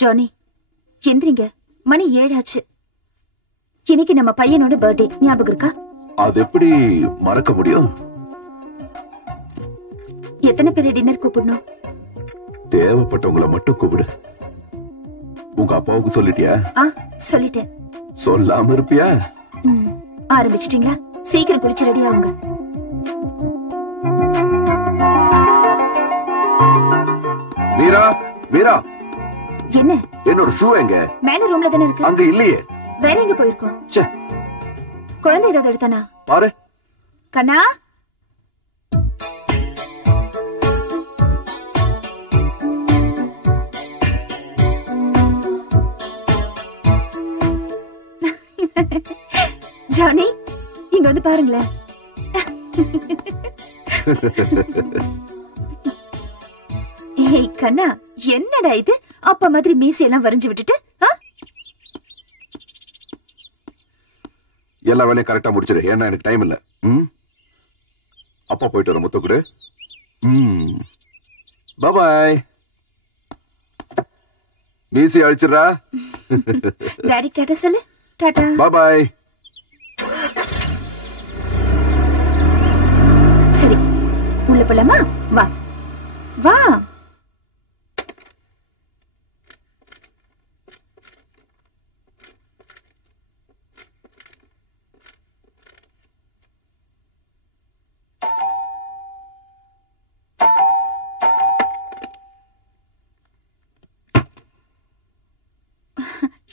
Johnny, எந்திரிங்க. மணி 7 ஆச்சு. இன்னைக்கு நம்ம பையனோட பர்த்டே, ஞாபகம் இருக்கா? அது எப்படி மறக்க முடியும்? எத்தனை பேரை டின்னர் கூப்பிடணும்? தேவைப்பட்டவங்களை மட்டும் கூப்பிடு. உங்க அப்பாவுக்கு சொல்லிட்டியா? சொல்லிட்டேன். சொல்லாம இருப்பியா? ஆரம்பிச்சிட்டீங்களா? சீக்கிரம் குளிச்சு ரெடி ஆகுங்க. மீரா, மீரா, என்ன? என்னோட ஷூ எங்க? மேல ரூம்ல தானே இருக்கு. அங்க இல்லையே. வேற எங்க போயிருக்கோம்? குழந்தை ஏதாவது எடுத்தானா? பாரு. கண்ணா, ஜானி, இங்க வந்து பாருங்களேன். ஏய் கண்ணா, என்னடா இது? அப்பா மாதிரி மீசி எல்லாம் வரைஞ்சு விட்டுட்டு எல்லா வேலையும் கரெக்டா முடிச்சிடு. ஏன்னா எனக்கு டைம் இல்ல. அப்பா போயிட்டு வர முத்துக்குடு. பாய். மீசி அழிச்சிடா. டாடி டாடா சொல்லு. டாடா. பாய். சரி, உள்ள போலாமா? வா வா.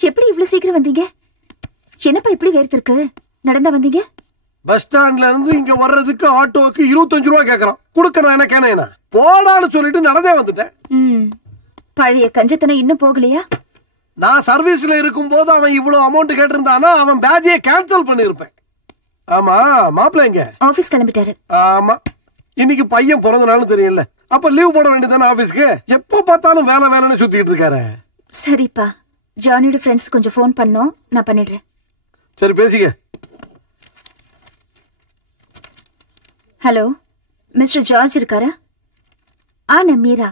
எப்படி இவ்வளவு சீக்கிரம் வந்தீங்க? என்னப்பா இப்படி வேர்த்திருக்கு? நடந்தா வந்தீங்க? பஸ் ஸ்டாண்ட்ல இருந்து இங்க வர்றதுக்கு ஆட்டோக்கு 25 ரூபா கேக்குறான். குடுக்கணும் என்ன கேன போடான்னு சொல்லிட்டு நடந்தே வந்துட்டேன். பழைய கஞ்சத்தனை இன்னும் போகலையா? நான் சர்வீஸ்ல இருக்கும் போது அவன் இவ்வளவு அமௌண்ட் கேட்டிருந்தானா அவன் பேட்ஜையே கேன்சல் பண்ணிருப்பேன். ஆமா, மாப்பிள்ள எங்க? ஆபீஸ் கிளம்பிட்டாரு. ஆமா, இன்னைக்கு பையன் பிறந்த நாள் தெரியல. அப்ப லீவ் போட வேண்டியதானே ஆபீஸ்க்கு? எப்ப பார்த்தாலும் வேலை வேலைன்னு சுத்திட்டு இருக்காரு. சரிப்பா, ஜானியோட ஃப்ரெண்ட்ஸ் கொஞ்சம் போன் பண்ணோம், நான் பண்ணிடுறேன். சரி, பேசிக்க. ஹலோ, மிஸ்டர் ஜார்ஜ் இருக்காரா? நான் மீரா.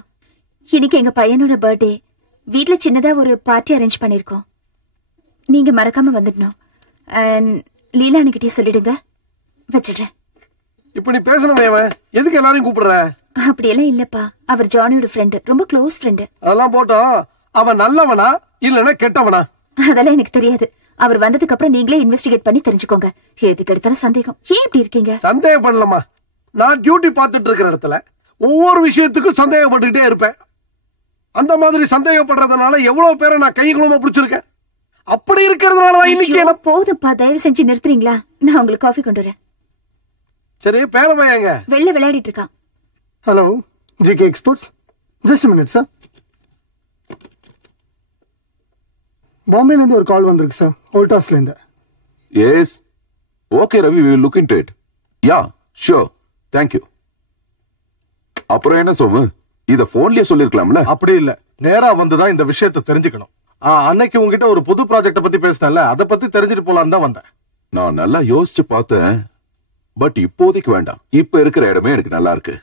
இன்னைக்கு எங்க பையனோட பர்த்டே. வீட்ல சின்னதா ஒரு பார்ட்டி அரேஞ்ச் பண்ணிருக்கோம். நீங்க மறக்காம வந்துடணும். And லீலா அன்னைக்கிட்டே சொல்லிடுங்க. வச்சிடுறேன். இப்ப நீ பேசணும் எதுக்கு எல்லாரையும் கூப்பிடுற? அப்படியெல்லாம் இல்லப்பா, அவர் ஜானியோட ஃப்ரெண்டு, ரொம்ப க்ளோஸ் ஃப்ரெண்டு. அதெல்லாம் போட்டோம். அவன் நல்லவனா இல்லன்னா கெட்டவனா? அதெல்லாம் எனக்கு தெரியாது. அவர் வந்ததுக்கு அப்புறம் நீங்களே இன்வெஸ்டிகேட் பண்ணி தெரிஞ்சுக்கோங்க. எதுக்கு எடுத்தாலும் சந்தேகம். ஏன் இப்படி இருக்கீங்க? சந்தேகப்படலாமா? நான் டியூட்டி பார்த்துட்டு இருக்கிற இடத்துல ஒவ்வொரு விஷயத்துக்கும் சந்தேகப்பட்டுக்கிட்டே இருப்பேன். அந்த மாதிரி சந்தேகப்படுறதுனால எவ்வளவு பேரை நான் கைகுலமா பிடிச்சிருக்கேன். அப்படி இருக்கிறதுனால இன்னைக்கு போதும்ப்பா, தயவு செஞ்சு நிறுத்துறீங்களா? நான் உங்களுக்கு காஃபி கொண்டு வரேன். சரி, பேரமையாங்க வெளில விளையாடிட்டு இருக்கான். Hello, GK exports. Just minute sir. பாம்பேல இருந்து ஒரு கால் வந்திருக்கு சார், ஓல்டாஸ்ல இருந்து. Yes, okay Ravi, we will look into it. Yeah, sure, thank you. அப்புறம் என்ன சோமு, இத போன்லயே சொல்லிருக்கலாம்ல? அப்படி இல்ல, நேரா வந்துதான் இந்த விஷயத்தை தெரிஞ்சுக்கணும். அன்னைக்கு உங்ககிட்ட ஒரு புது ப்ராஜெக்ட பத்தி பேசினல, அத பத்தி தெரிஞ்சுட்டு போலான்னு தான் வந்தேன். நான் நல்லா யோசிச்சு பார்த்தேன், பட் இப்போதைக்கு வேண்டாம். இப்ப இருக்கிற இடமே எனக்கு நல்லா இருக்கு.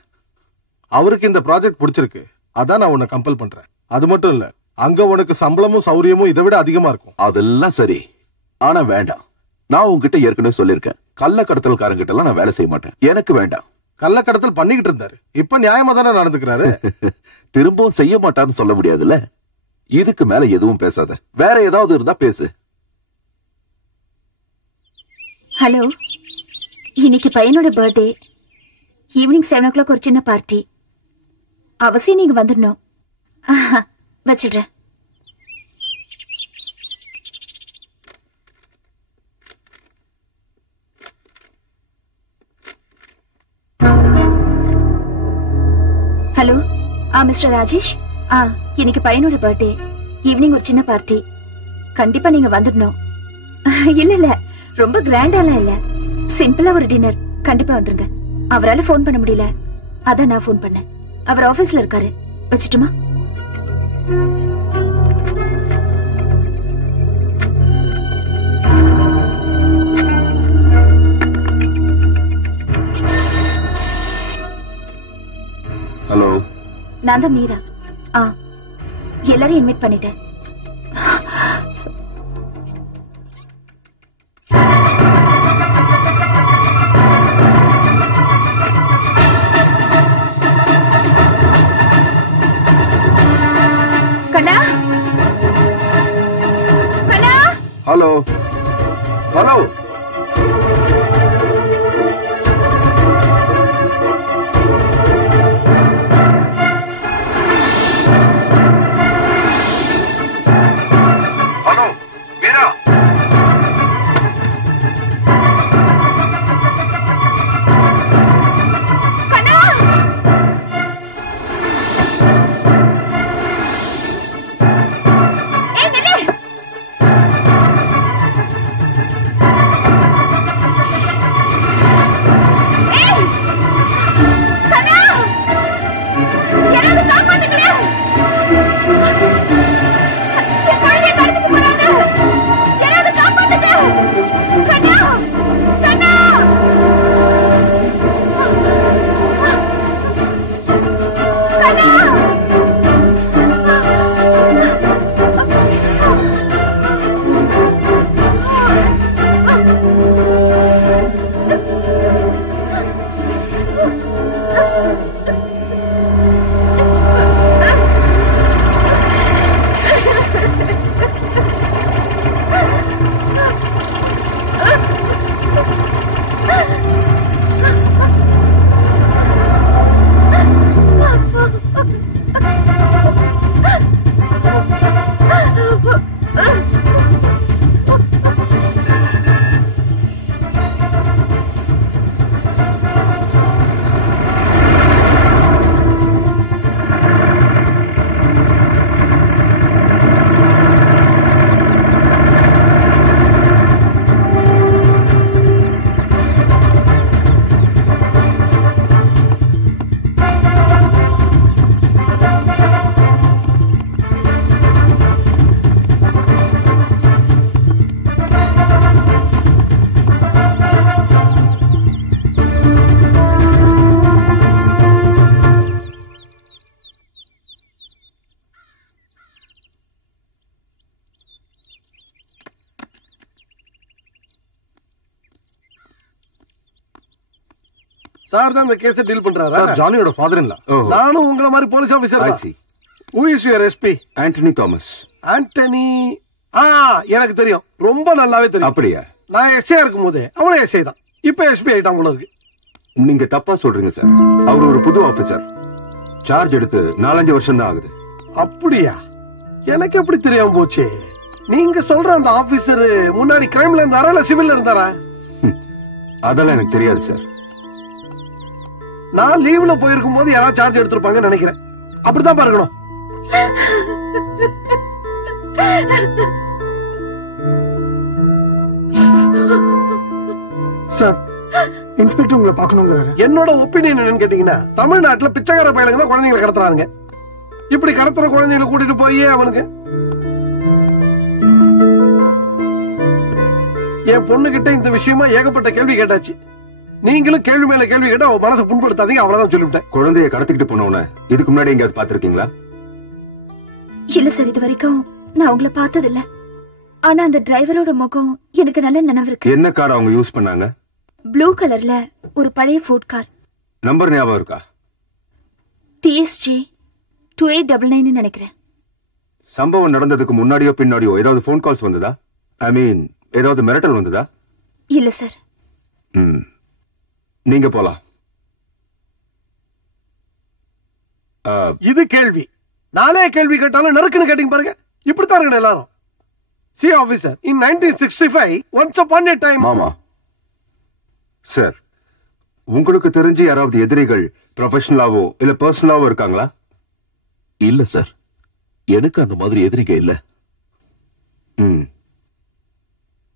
அவருக்கு இந்த ப்ராஜெக்ட் பிடிச்சிருக்கு, அதான் நான் உன்னை கம்பல் பண்றேன். அது மட்டும் இல்ல, அங்க உனக்கு சம்பளமும் சௌரியமும் இதை விட அதிகமா இருக்கும். அதெல்லாம் சரி, ஆனா வேண்டாம். நான் உங்ககிட்ட ஏற்கனவே சொல்லிருக்கேன், கள்ள கடத்தல்காரங்கிட்ட எல்லாம் நான் வேலை செய்ய மாட்டேன். எனக்கு வேண்டாம். கள்ளக்கடத்தல் பண்ணிக்கிட்டு இருந்தாரு, இப்ப நியாயமா தானே நடந்துக்கிறாரு. திரும்பவும் செய்ய மாட்டான்னு சொல்ல முடியாதுல்ல. இதுக்கு மேல எதுவும் பேசாத, வேற ஏதாவது இருந்தா பேசு. ஹலோ, இன்னைக்கு பையனோட பர்த்டே. ஈவினிங் 7 o'clock ஒரு சின்ன பார்ட்டி. அவசியம் நீங்க வந்துடணும். வச்சிடுறேன். Hello, mister Rajesh. இன்னைக்கு பையனோட பர்த்டே. ஈவினிங் ஒரு சின்ன பார்ட்டி. கண்டிப்பா நீங்க வந்துடணும். இல்ல இல்ல, ரொம்ப கிராண்டாலாம் இல்ல, சிம்பிளா ஒரு டின்னர். கண்டிப்பா வந்துருங்க. அவரால போன் பண்ண முடியல, அதான் நான் போன் பண்ணேன். அவர் ஆபீஸ்ல இருக்காரு. வச்சுட்டுமா? ஹலோ, நான் தான் மீரா. எல்லாரையும் இன்வைட் பண்ணிட்டேன். கண்ணா, கண்ணா. Hello, hello. சார் தான் இந்த கேஸை டீல் பண்றாரா? சார் ஜானியோட ஃபாதர் இல்ல. நானும் உங்கள மாதிரி போலீஸ் ஆபீசர் தான். Who is your SP? Antony Thomas. Antony எனக்கு தெரியும், ரொம்ப நல்லாவே தெரியும். அப்படியா? நான் எஸ்ஐ இருக்கும் போது அவனும் எஸ்ஐ தான். இப்ப எஸ்பி ஆயிட்டான் போல இருக்கு. நீங்க தப்பா சொல்றீங்க சார். அவர் ஒரு புது ஆபீசர். சார்ஜ் எடுத்து 4-5 வருஷம் தான் ஆகுது. அப்படியா? எனக்கு எப்படி தெரியாம போச்சு? நீங்க சொல்ற அந்த ஆபீசர் முன்னாடி கிரைம்ல இருந்தாரா இல்ல சிவில்ல இருந்தாரா? அதெல்லாம் எனக்கு தெரியாது சார். நான் லீவ்ல போயிருக்கும் போது யாராவது சார்ஜ் எடுத்திருப்பாங்கன்னு நினைக்கிறேன். அப்படிதான் பாருக்கணும். சார், இன்ஸ்பெக்டர் உங்களை பார்க்கணுங்கிறாரு. என்னோட ஒப்பீனியன் என்னன்னு கேட்டீங்கன்னா, தமிழ்நாட்டுல பிச்சைக்கார பையனுங்க தான் குழந்தைங்களை கடத்துறாங்க. இப்படி கடத்துற குழந்தைகளை கூட்டிட்டு போய் அவனுக்கு என் பொண்ணு கிட்ட இந்த விஷயமா ஏகப்பட்ட கேள்வி கேட்டாச்சு. நீங்களும் கேள்வி மேல கேள்வி கேட்டா அவன் மனசை புண்படுத்தாதீங்க, அவ்வளவுதான் சொல்லிவிட்டேன். குழந்தைய கடத்திக்கிட்டு போனவன இதுக்கு முன்னாடி எங்கேயாவது பாத்திருக்கீங்களா? இல்ல சார், இது வரைக்கும் நான் உங்களை பார்த்தது இல்ல. ஆனா அந்த டிரைவரோட முகம் எனக்கு நல்ல நினைவு இருக்கு. என்ன கார் அவங்க யூஸ் பண்ணாங்க? ப்ளூ கலர்ல ஒரு பழைய ஃபோர்ட் கார். நம்பர் ஞாபகம் இருக்கா? TSG 2899 நினைக்கிறேன். சம்பவம் நடந்ததுக்கு முன்னாடியோ பின்னாடியோ ஏதாவது போன் கால்ஸ் வந்ததா? ஐ மீன் ஏதாவது மிரட்டல் வந்ததா? இல்ல சார். நீங்க போலாம். இது கேள்வி. நானே கேள்வி கேட்டாலும் நறுக்குன்னு கேட்டீங்க பாருங்க. இப்படித்தான் இருக்கணும் எல்லாரும். C officer, in 1965 once upon a time. மாமா சார், உங்களுக்கு தெரிஞ்சு யாராவது எதிரிகள் ப்ரொஃபஷனலாவோ இல்ல பர்சனலாவோ இருக்காங்களா? இல்ல சார், எனக்கு அந்த மாதிரி எதிரிங்க இல்ல.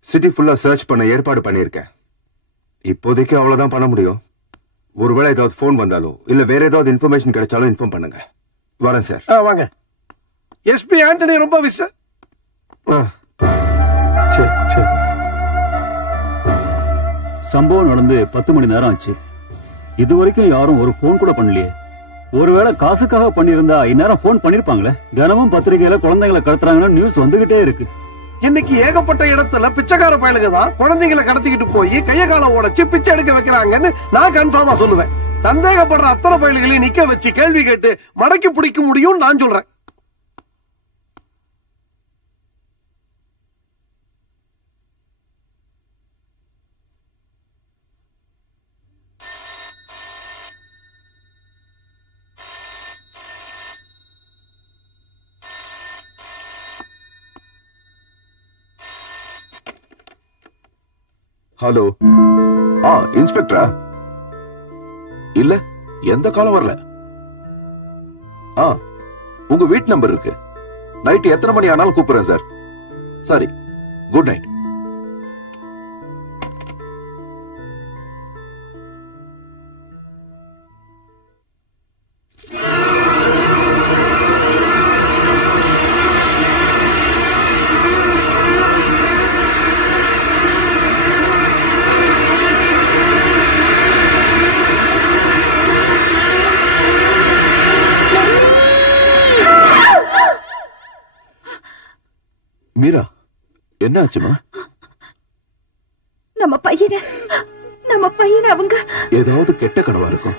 சிட்டி ஃபுல்லா சர்ச் பண்ண ஏற்பாடு பண்ணிருக்கேன். இப்போதைக்கு அவ்வளவுதான் பண்ண முடியும். ஒருவேளை ஏதாவது போன் வந்தாலோ இல்ல வேற ஏதாவது இன்ஃபர்மேஷன் கிடைச்சாலும் இன்ஃபார்ம் பண்ணுங்க. வரேன் சார். வாங்க. எஸ்பி ஆண்டனி ரொம்ப சம்பவம் நடந்து 10 மணி நேரம் ஆச்சு. இதுவரைக்கும் யாரும் ஒரு போன் கூட பண்ணலையே. ஒருவேளை காசுக்காக பண்ணிருந்தா இந்நேரம் போன் பண்ணிருப்பாங்களே. தினமும் பத்திரிகையில குழந்தைங்களை கடத்துறாங்கன்னு நியூஸ் வந்துகிட்டே இருக்கு. இன்னைக்கு ஏகப்பட்ட இடத்துல பிச்சைக்கார பயலுங்க தான் குழந்தைங்களை கடத்திக்கிட்டு போய் கைய கால உடைச்சு பிச்சை எடுக்க வைக்கிறாங்கன்னு நான் கன்ஃபார்மா சொல்லுவேன். சந்தேகப்படுற அத்தனை பயல்களையும் நிக்க வச்சு கேள்வி கேட்டு மடக்கி பிடிக்க முடியும் நான் சொல்றேன். ஹலோ. இன்ஸ்பெக்டரா? இல்ல, எந்த காலம் வரல. உங்க வீட்டு நம்பர் இருக்கு. நைட் எத்தனை மணி ஆனாலும் கூப்பிடுறேன் சார். சரி, குட் நைட். மீரா, என்ன ஆச்சுமா? நம்ம பையனை அவங்க ஏதாவது கெட்ட கனவா இருக்கும்.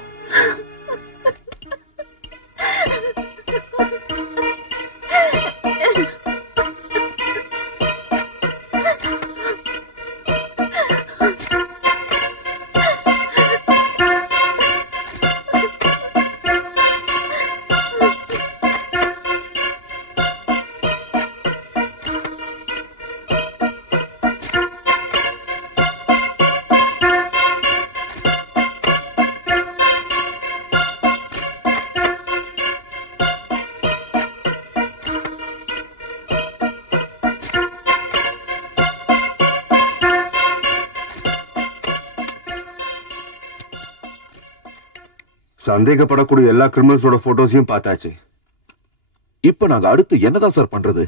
சந்தேகப்படக்கூடிய எல்லா கிரிமினல்ஸோட போட்டோஸையும் பார்த்தாச்சு. இப்ப நாங்க அடுத்து என்னதான் சார் பண்றது?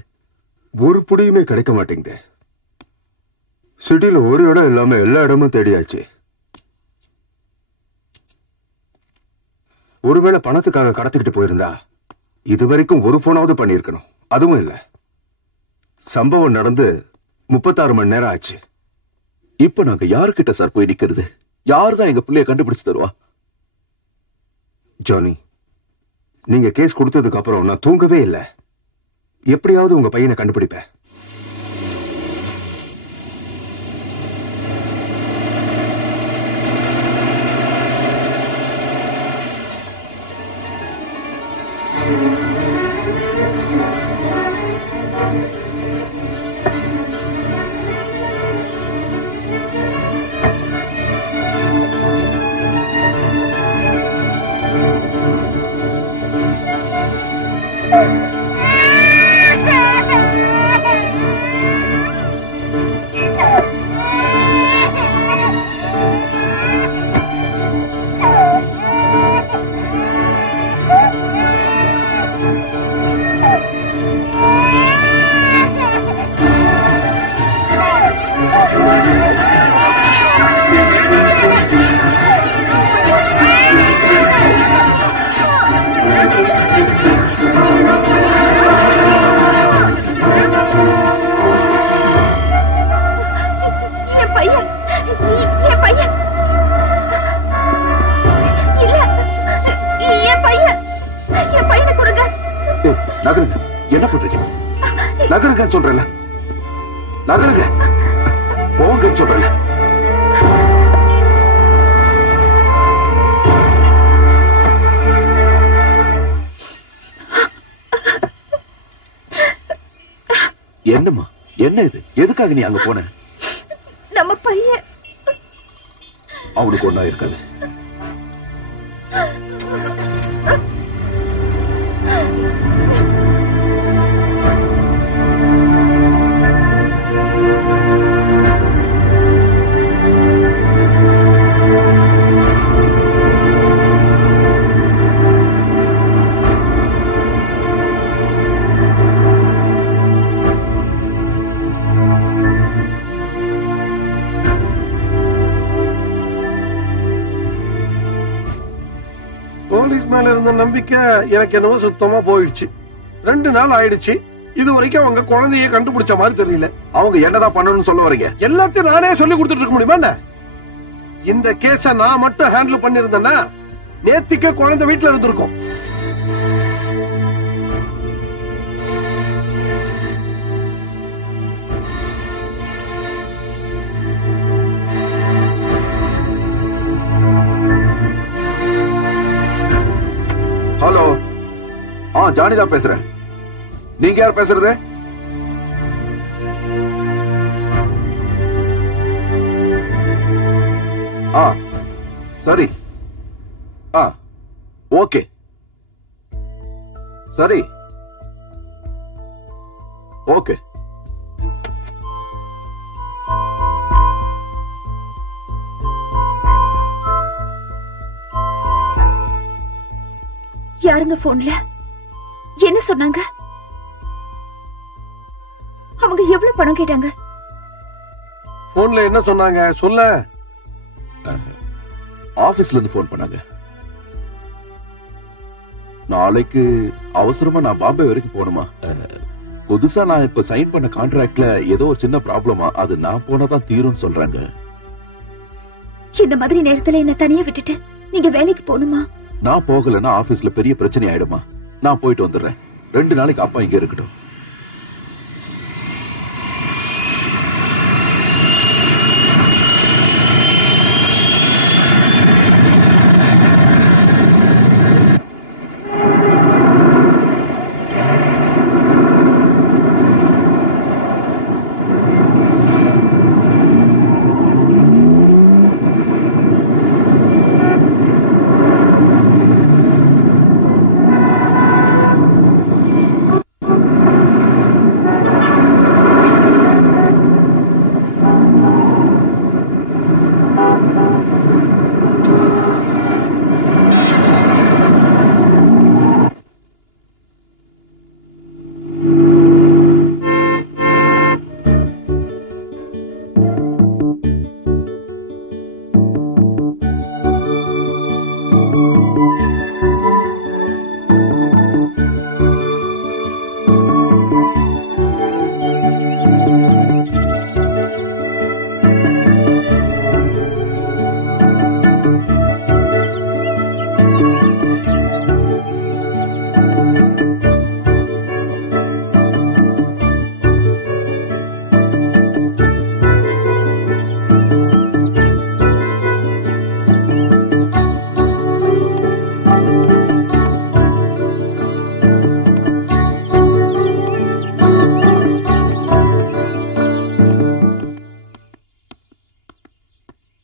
ஒரு புடியுமே கிடைக்க மாட்டேங்குது. சிட்டில ஒரு இடம் இல்லாம எல்லா இடமும் தேடியாச்சு. ஒருவேளை பணத்துக்காக கடத்திக்கிட்டு போயிருந்தா இதுவரைக்கும் ஒரு போனாவது பண்ணிருக்கணும். அதுவும் இல்ல. சம்பவம் நடந்து 36 மணி நேரம் ஆச்சு. இப்ப நாங்க யாருக்கிட்ட சார் போய் நிக்கிறது? யாருதான் எங்க பிள்ளைய கண்டுபிடிச்சு தருவா? ஜானி, நீங்க கேஸ் கொடுத்ததுக்கு அப்புறம் நான் தூங்கவே இல்லை. எப்படியாவது உங்க பையனை கண்டுபிடிப்பேன். என்ன பண்றீங்க? நகருங்க சொல்றேன். நகருங்க போங்க சொல்றேன். என்னம்மா, என்ன இது? எதுக்காக நீ அங்க போன? நம்ம பையன் அவனுக்கு ஒண்ணா இருக்காது. போலீஸ் மேல இருந்த நம்பிக்கை எனக்கு என்னவோ சுத்தமா போயிடுச்சு. 2 நாள் ஆயிடுச்சு. இது வரைக்கும் அவங்க குழந்தைய கண்டுபிடிச்ச மாதிரி தெரியல. அவங்க என்னதான் பண்ணணும்னு சொல்ல வரீங்க? எல்லாத்தையும் நானே சொல்லி கொடுத்துட்டு இருக்க முடியுமா என்ன? இந்த கேஸ நான் மட்டும் ஹேண்டில் பண்ணிருந்தேன்னா நேத்திக்கே குழந்தை வீட்டுல இருந்திருக்கும். ஹலோ, ஜானிதான் பேசுறேன். நீங்க யார் பேசுறது? சரி. ஓகே சரி. ஓகே. யாருங்க போன்ல என்ன சொன்னாங்க? அவங்க எவ்வளவு பணம் கேட்டாங்க? போன்ல என்ன சொன்னாங்க சொல்ல? ஆபீஸ்ல இருந்து போன் பண்ணாங்க. நாளைக்கு அவசரமா நான் பாம்பே வரைக்கும் போகணுமா? புதுசா நான் இப்ப சைன் பண்ண கான்ட்ராக்ட்ல ஏதோ ஒரு சின்ன ப்ராப்ளமா, அது நான் போனதான் தீரும்னு சொல்றாங்க. இந்த மாதிரி நேரத்துல என்ன தனியா விட்டுட்டு நீங்க வேலைக்கு போகணுமா? நான் போகலன்னா ஆபீஸ்ல பெரிய பிரச்சனை ஆயிடுமா. நான் போயிட்டு வந்துடுறேன். 2 நாளைக்கு அப்பா இங்க இருக்கட்டும்.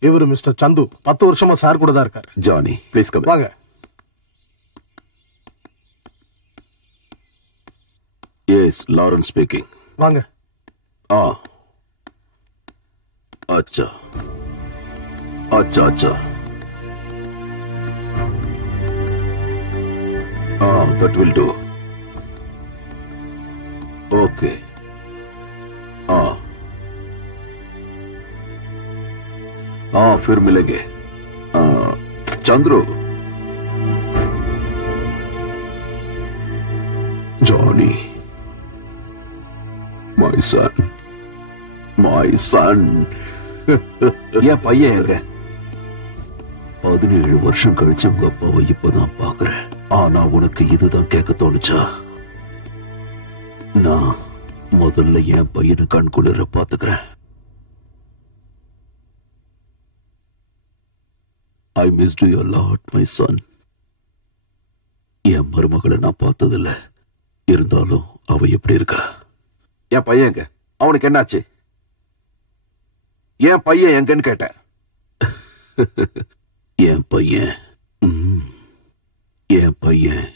இவரு மிஸ்டர் சந்து 10 வருஷமா சார் கூட தான் இருக்காரு. Johnny please come. வாங்க. Yes Lawrence speaking. வாங்க. अच्छा अच्छा अच्छा that will do. Okay. फिर मिलेंगे. Chandru, Johnny, my son, my son. என் பையன் எங்க? 17 வருஷம் கழிச்சு உங்க அப்பாவை இப்பதான் பாக்குறேன். ஆனா உனக்கு இதுதான் கேட்க தோணுச்சா? நான் முதல்ல என் பையனை கண்குளிர பாத்துக்கிறேன். I missed you a lot, my son. என் மருமகளை நான் பார்த்ததில்ல. இருந்தாலும் அவ எப்படி இருக்கா? என் பையன் எங்க? அவனுக்கு என்னாச்சு? என் பையன் எங்கன்னு கேட்டேன். என் பையன்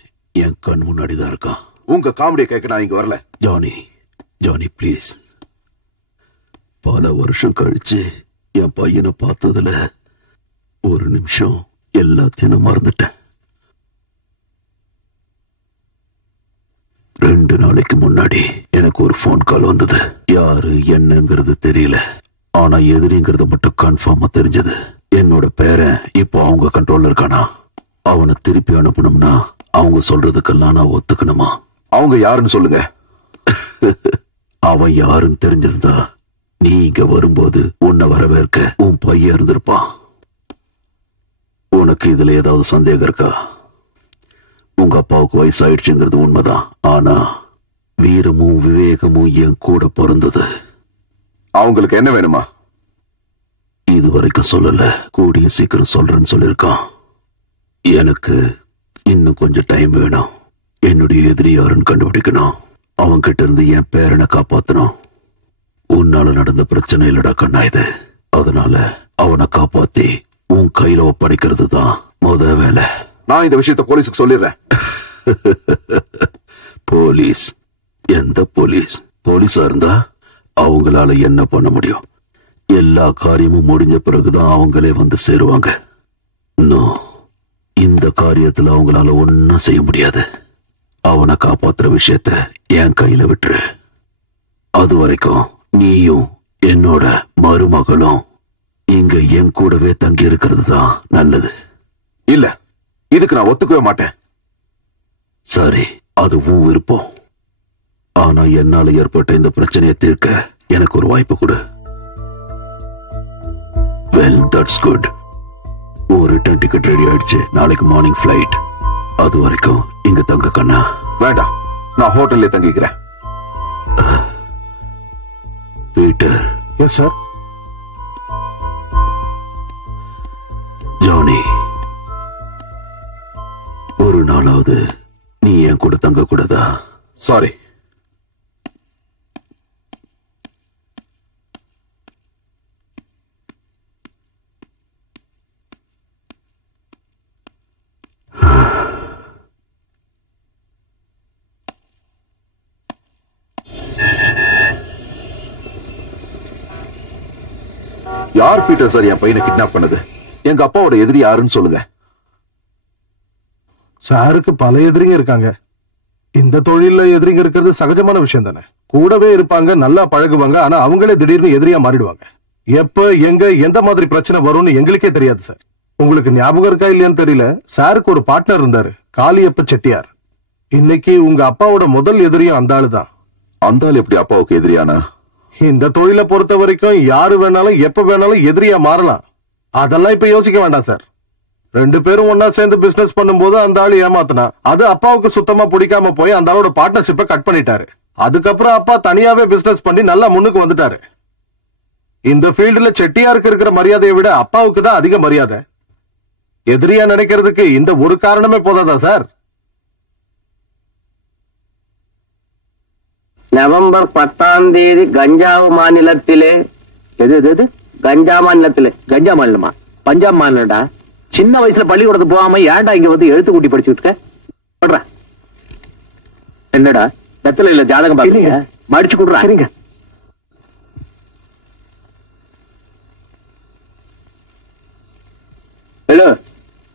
என் கண் முன்னாடிதான் இருக்கான். உங்க காமெடியை கேட்க நான் இங்க வரல. ஜானி, ஜானி ப்ளீஸ். பல வருஷம் கழிச்சு என் பையனை பார்த்ததுல ஒரு நிமிஷம் எல்லாத்தையும் மறந்துட்டேன். 2 நாளைக்கு முன்னாடி எனக்கு ஒரு போன் கால் வந்தது. யாரு என்னங்கிறது தெரியல. ஆனா எதிரிங்கிறது மட்டும் கன்ஃபார்மா தெரிஞ்சது. என்னோட பேரன் இப்போ அவங்க கண்ட்ரோல்ல இருக்கானா? அவனை திருப்பி அனுப்பணும்னா அவங்க சொல்றதுக்கெல்லாம் நான் ஒத்துக்கணுமா? அவங்க யாருன்னு சொல்லுங்க. அவன் யாருன்னு தெரிஞ்சிருந்தா நீ இங்க வரும்போது உன்னை வரவேற்க உன் பையன் இருந்திருப்பான். உனக்கு இதுல ஏதாவது சந்தேகம் இருக்கா? உங்க அப்பாவுக்கு வயசாயிடுச்சுங்கிறது உண்மைதான். ஆனா வீரமும் விவேகமும் என் கூட பிறந்தது. அவங்களுக்கு என்ன வேணுமா? இது வரைக்கும் சொல்லல. கூடிய சீக்கிரம் சொல்றேன்னு சொல்லிருக்கான். எனக்கு இன்னும் கொஞ்சம் டைம் வேணும். என்னுடைய எதிரி யாருன்னு கண்டுபிடிக்கணும். அவன் கிட்ட இருந்து என் பேரனை காப்பாத்தணும். உன்னால நடந்த பிரச்சனை இல்லடா கண்ணா இது. அதனால அவனை காப்பாத்தி உன் கையில ஒப்படைக்கிறது தான் முத வேலை. நான் இந்த விஷயத்த போலீஸுக்கு சொல்லிடுறேன். போலீஸ்? எந்த போலீஸ்? போலீஸா இருந்தா அவங்களால என்ன பண்ண முடியும்? எல்லா காரியமும் முடிஞ்ச பிறகுதான் அவங்களே வந்து சேருவாங்க. இந்த காரியத்துல அவங்களால ஒன்னும் செய்ய முடியாது. அவனை காப்பாத்துற விஷயத்த என் கையில விட்டுரு. அது வரைக்கும் நீயும் என்னோட மருமகளும் இங்க என் கூடவே தங்கி இருக்கிறது தான் நல்லது. இல்ல, இதுக்கு நான் ஒத்துக்கவே மாட்டேன். சரி, அது உன் விருப்பம். ஆனா என்னால ஏற்பட்ட இந்த பிரச்சனையை தீர்க்க எனக்கு ஒரு வாய்ப்பு கொடு. Well, that's good. ஒரு ரிட்டர்ன் டிக்கெட் ரெடி ஆயிடுச்சு. நாளைக்கு மார்னிங் ஃபிளைட். அது வரைக்கும் இங்க தங்க கண்ணா. வேண்டாம், நான் ஹோட்டல்ல தங்கிக்கிறேன். பீட்டர். Yes sir. ஜானி, ஒரு நாளாவது நீ என் கூட தங்க கூடாதா? சாரி. யார் பீட்டர் சார் என் பையனை கிட்னாப் பண்ணது? எங்க அப்பாவோட எதிரி யாருன்னு சொல்லுங்க. சாருக்கு பல எதிரிங்க இருக்காங்க. இந்த தொழில எதிரிங்க இருக்கிறது சகஜமான விஷயம் தானே. கூடவே இருப்பாங்க, நல்லா பழகுவாங்க. ஆனா அவங்களே திடீர்னு எதிரியா மாறிடுவாங்க. எப்ப எங்க எந்த மாதிரி பிரச்சனை வரும்னு எங்களுக்கே தெரியாது சார். உங்களுக்கு ஞாபகம் இருக்கா இல்லையான்னு தெரியல, சாருக்கு ஒரு பார்ட்னர் இருந்தாரு, காளியப்ப செட்டியார். இன்னைக்கு உங்க அப்பாவோட முதல் எதிரியும் அந்த ஆளு தான். அந்த ஆள் எப்படி அப்பாவுக்கு எதிரியானா? இந்த தொழிலை பொறுத்த வரைக்கும் யாரு வேணாலும் எப்ப வேணாலும் எதிரியா மாறலாம். அதெல்லாம் இப்ப யோசிக்க வேண்டாம் சார். 2 பேரும் ஒன்னா சேர்ந்து பிசினஸ் பண்ணும்போது அந்த ஆளு ஏமாத்தினா, அது அப்பாவுக்கு சுத்தமா பிடிக்காம போய் அந்த ஆளோட பார்ட்னர்ஷிப்பை கட் பண்ணிட்டாரு. அதுக்கப்புறம் அப்பா தனியாவே பிசினஸ் பண்ணி நல்லா முன்னுக்கு வந்துட்டாரு. இந்த ஃபீல்டுல செட்டியாருக்கு இருக்கிற மரியாதையை விட அப்பாவுக்கு தான் அதிக மரியாதை. எதிரியா நினைக்கிறதுக்கு இந்த ஒரு காரணமே போதாதா சார்? நவம்பர் 10ஆம் தேதி கஞ்சாவு மாநிலத்திலே கஞ்சா மாநிலமா? பஞ்சாப் மாநிலம்டா. சின்ன வயசுல பள்ளிக்கூடத்துக்கு போகாம ஏன்டா இங்க வந்து எழுத்து கூட்டி படிச்சுட்டு இருக்க? என்னடா வெத்தல இல்ல ஜாதகம் பாக்குறீங்க? மடிச்சு கொடுறா. சரிங்க. ஹலோ,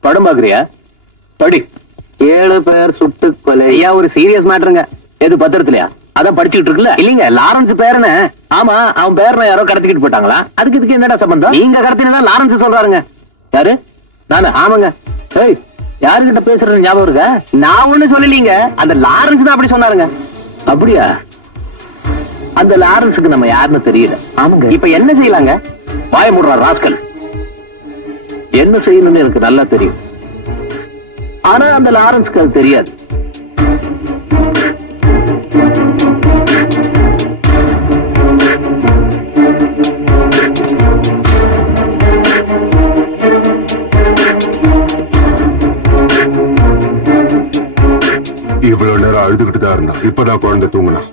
படம் பாக்குறியா? படி. 7 பேர் சுட்டு கொலை. ஐயா, ஒரு சீரியஸ் மேட்டருங்க. எது பத்திரத்துலயா? அதான் படிச்சுட்டு இருக்குல்ல. இல்லீங்க, லாரன்ஸ் பேருன்னு. ஆமா, அவன் பேரனை யாரோ கடத்திக்கிட்டு போட்டாங்களா? அதுக்கு இதுக்கு என்னடா சம்பந்தம்? நீங்க கடத்தினா லாரன்ஸ் சொல்றாருங்க. யாரு? நானு. ஆமாங்க. ஏய், யாருகிட்ட பேசுறது ஞாபகம் இருக்கா? நான் ஒண்ணு சொல்லலீங்க, அந்த லாரன்ஸ் தான் அப்படி சொன்னாருங்க. அப்படியா? அந்த லாரன்ஸுக்கு நம்ம யாருன்னு தெரியல. ஆமாங்க. இப்ப என்ன செய்யலாங்க? வாய மூடுறா ராஸ்கல். என்ன செய்யணும்னு எனக்கு நல்லா தெரியும். ஆனா அந்த லாரன்ஸ்க்கு அது தெரியாது. இவ்வளவு நேரம் அழுதுகிட்டு தான் இருந்தா, இப்பதான் குழந்தை தூங்கினா.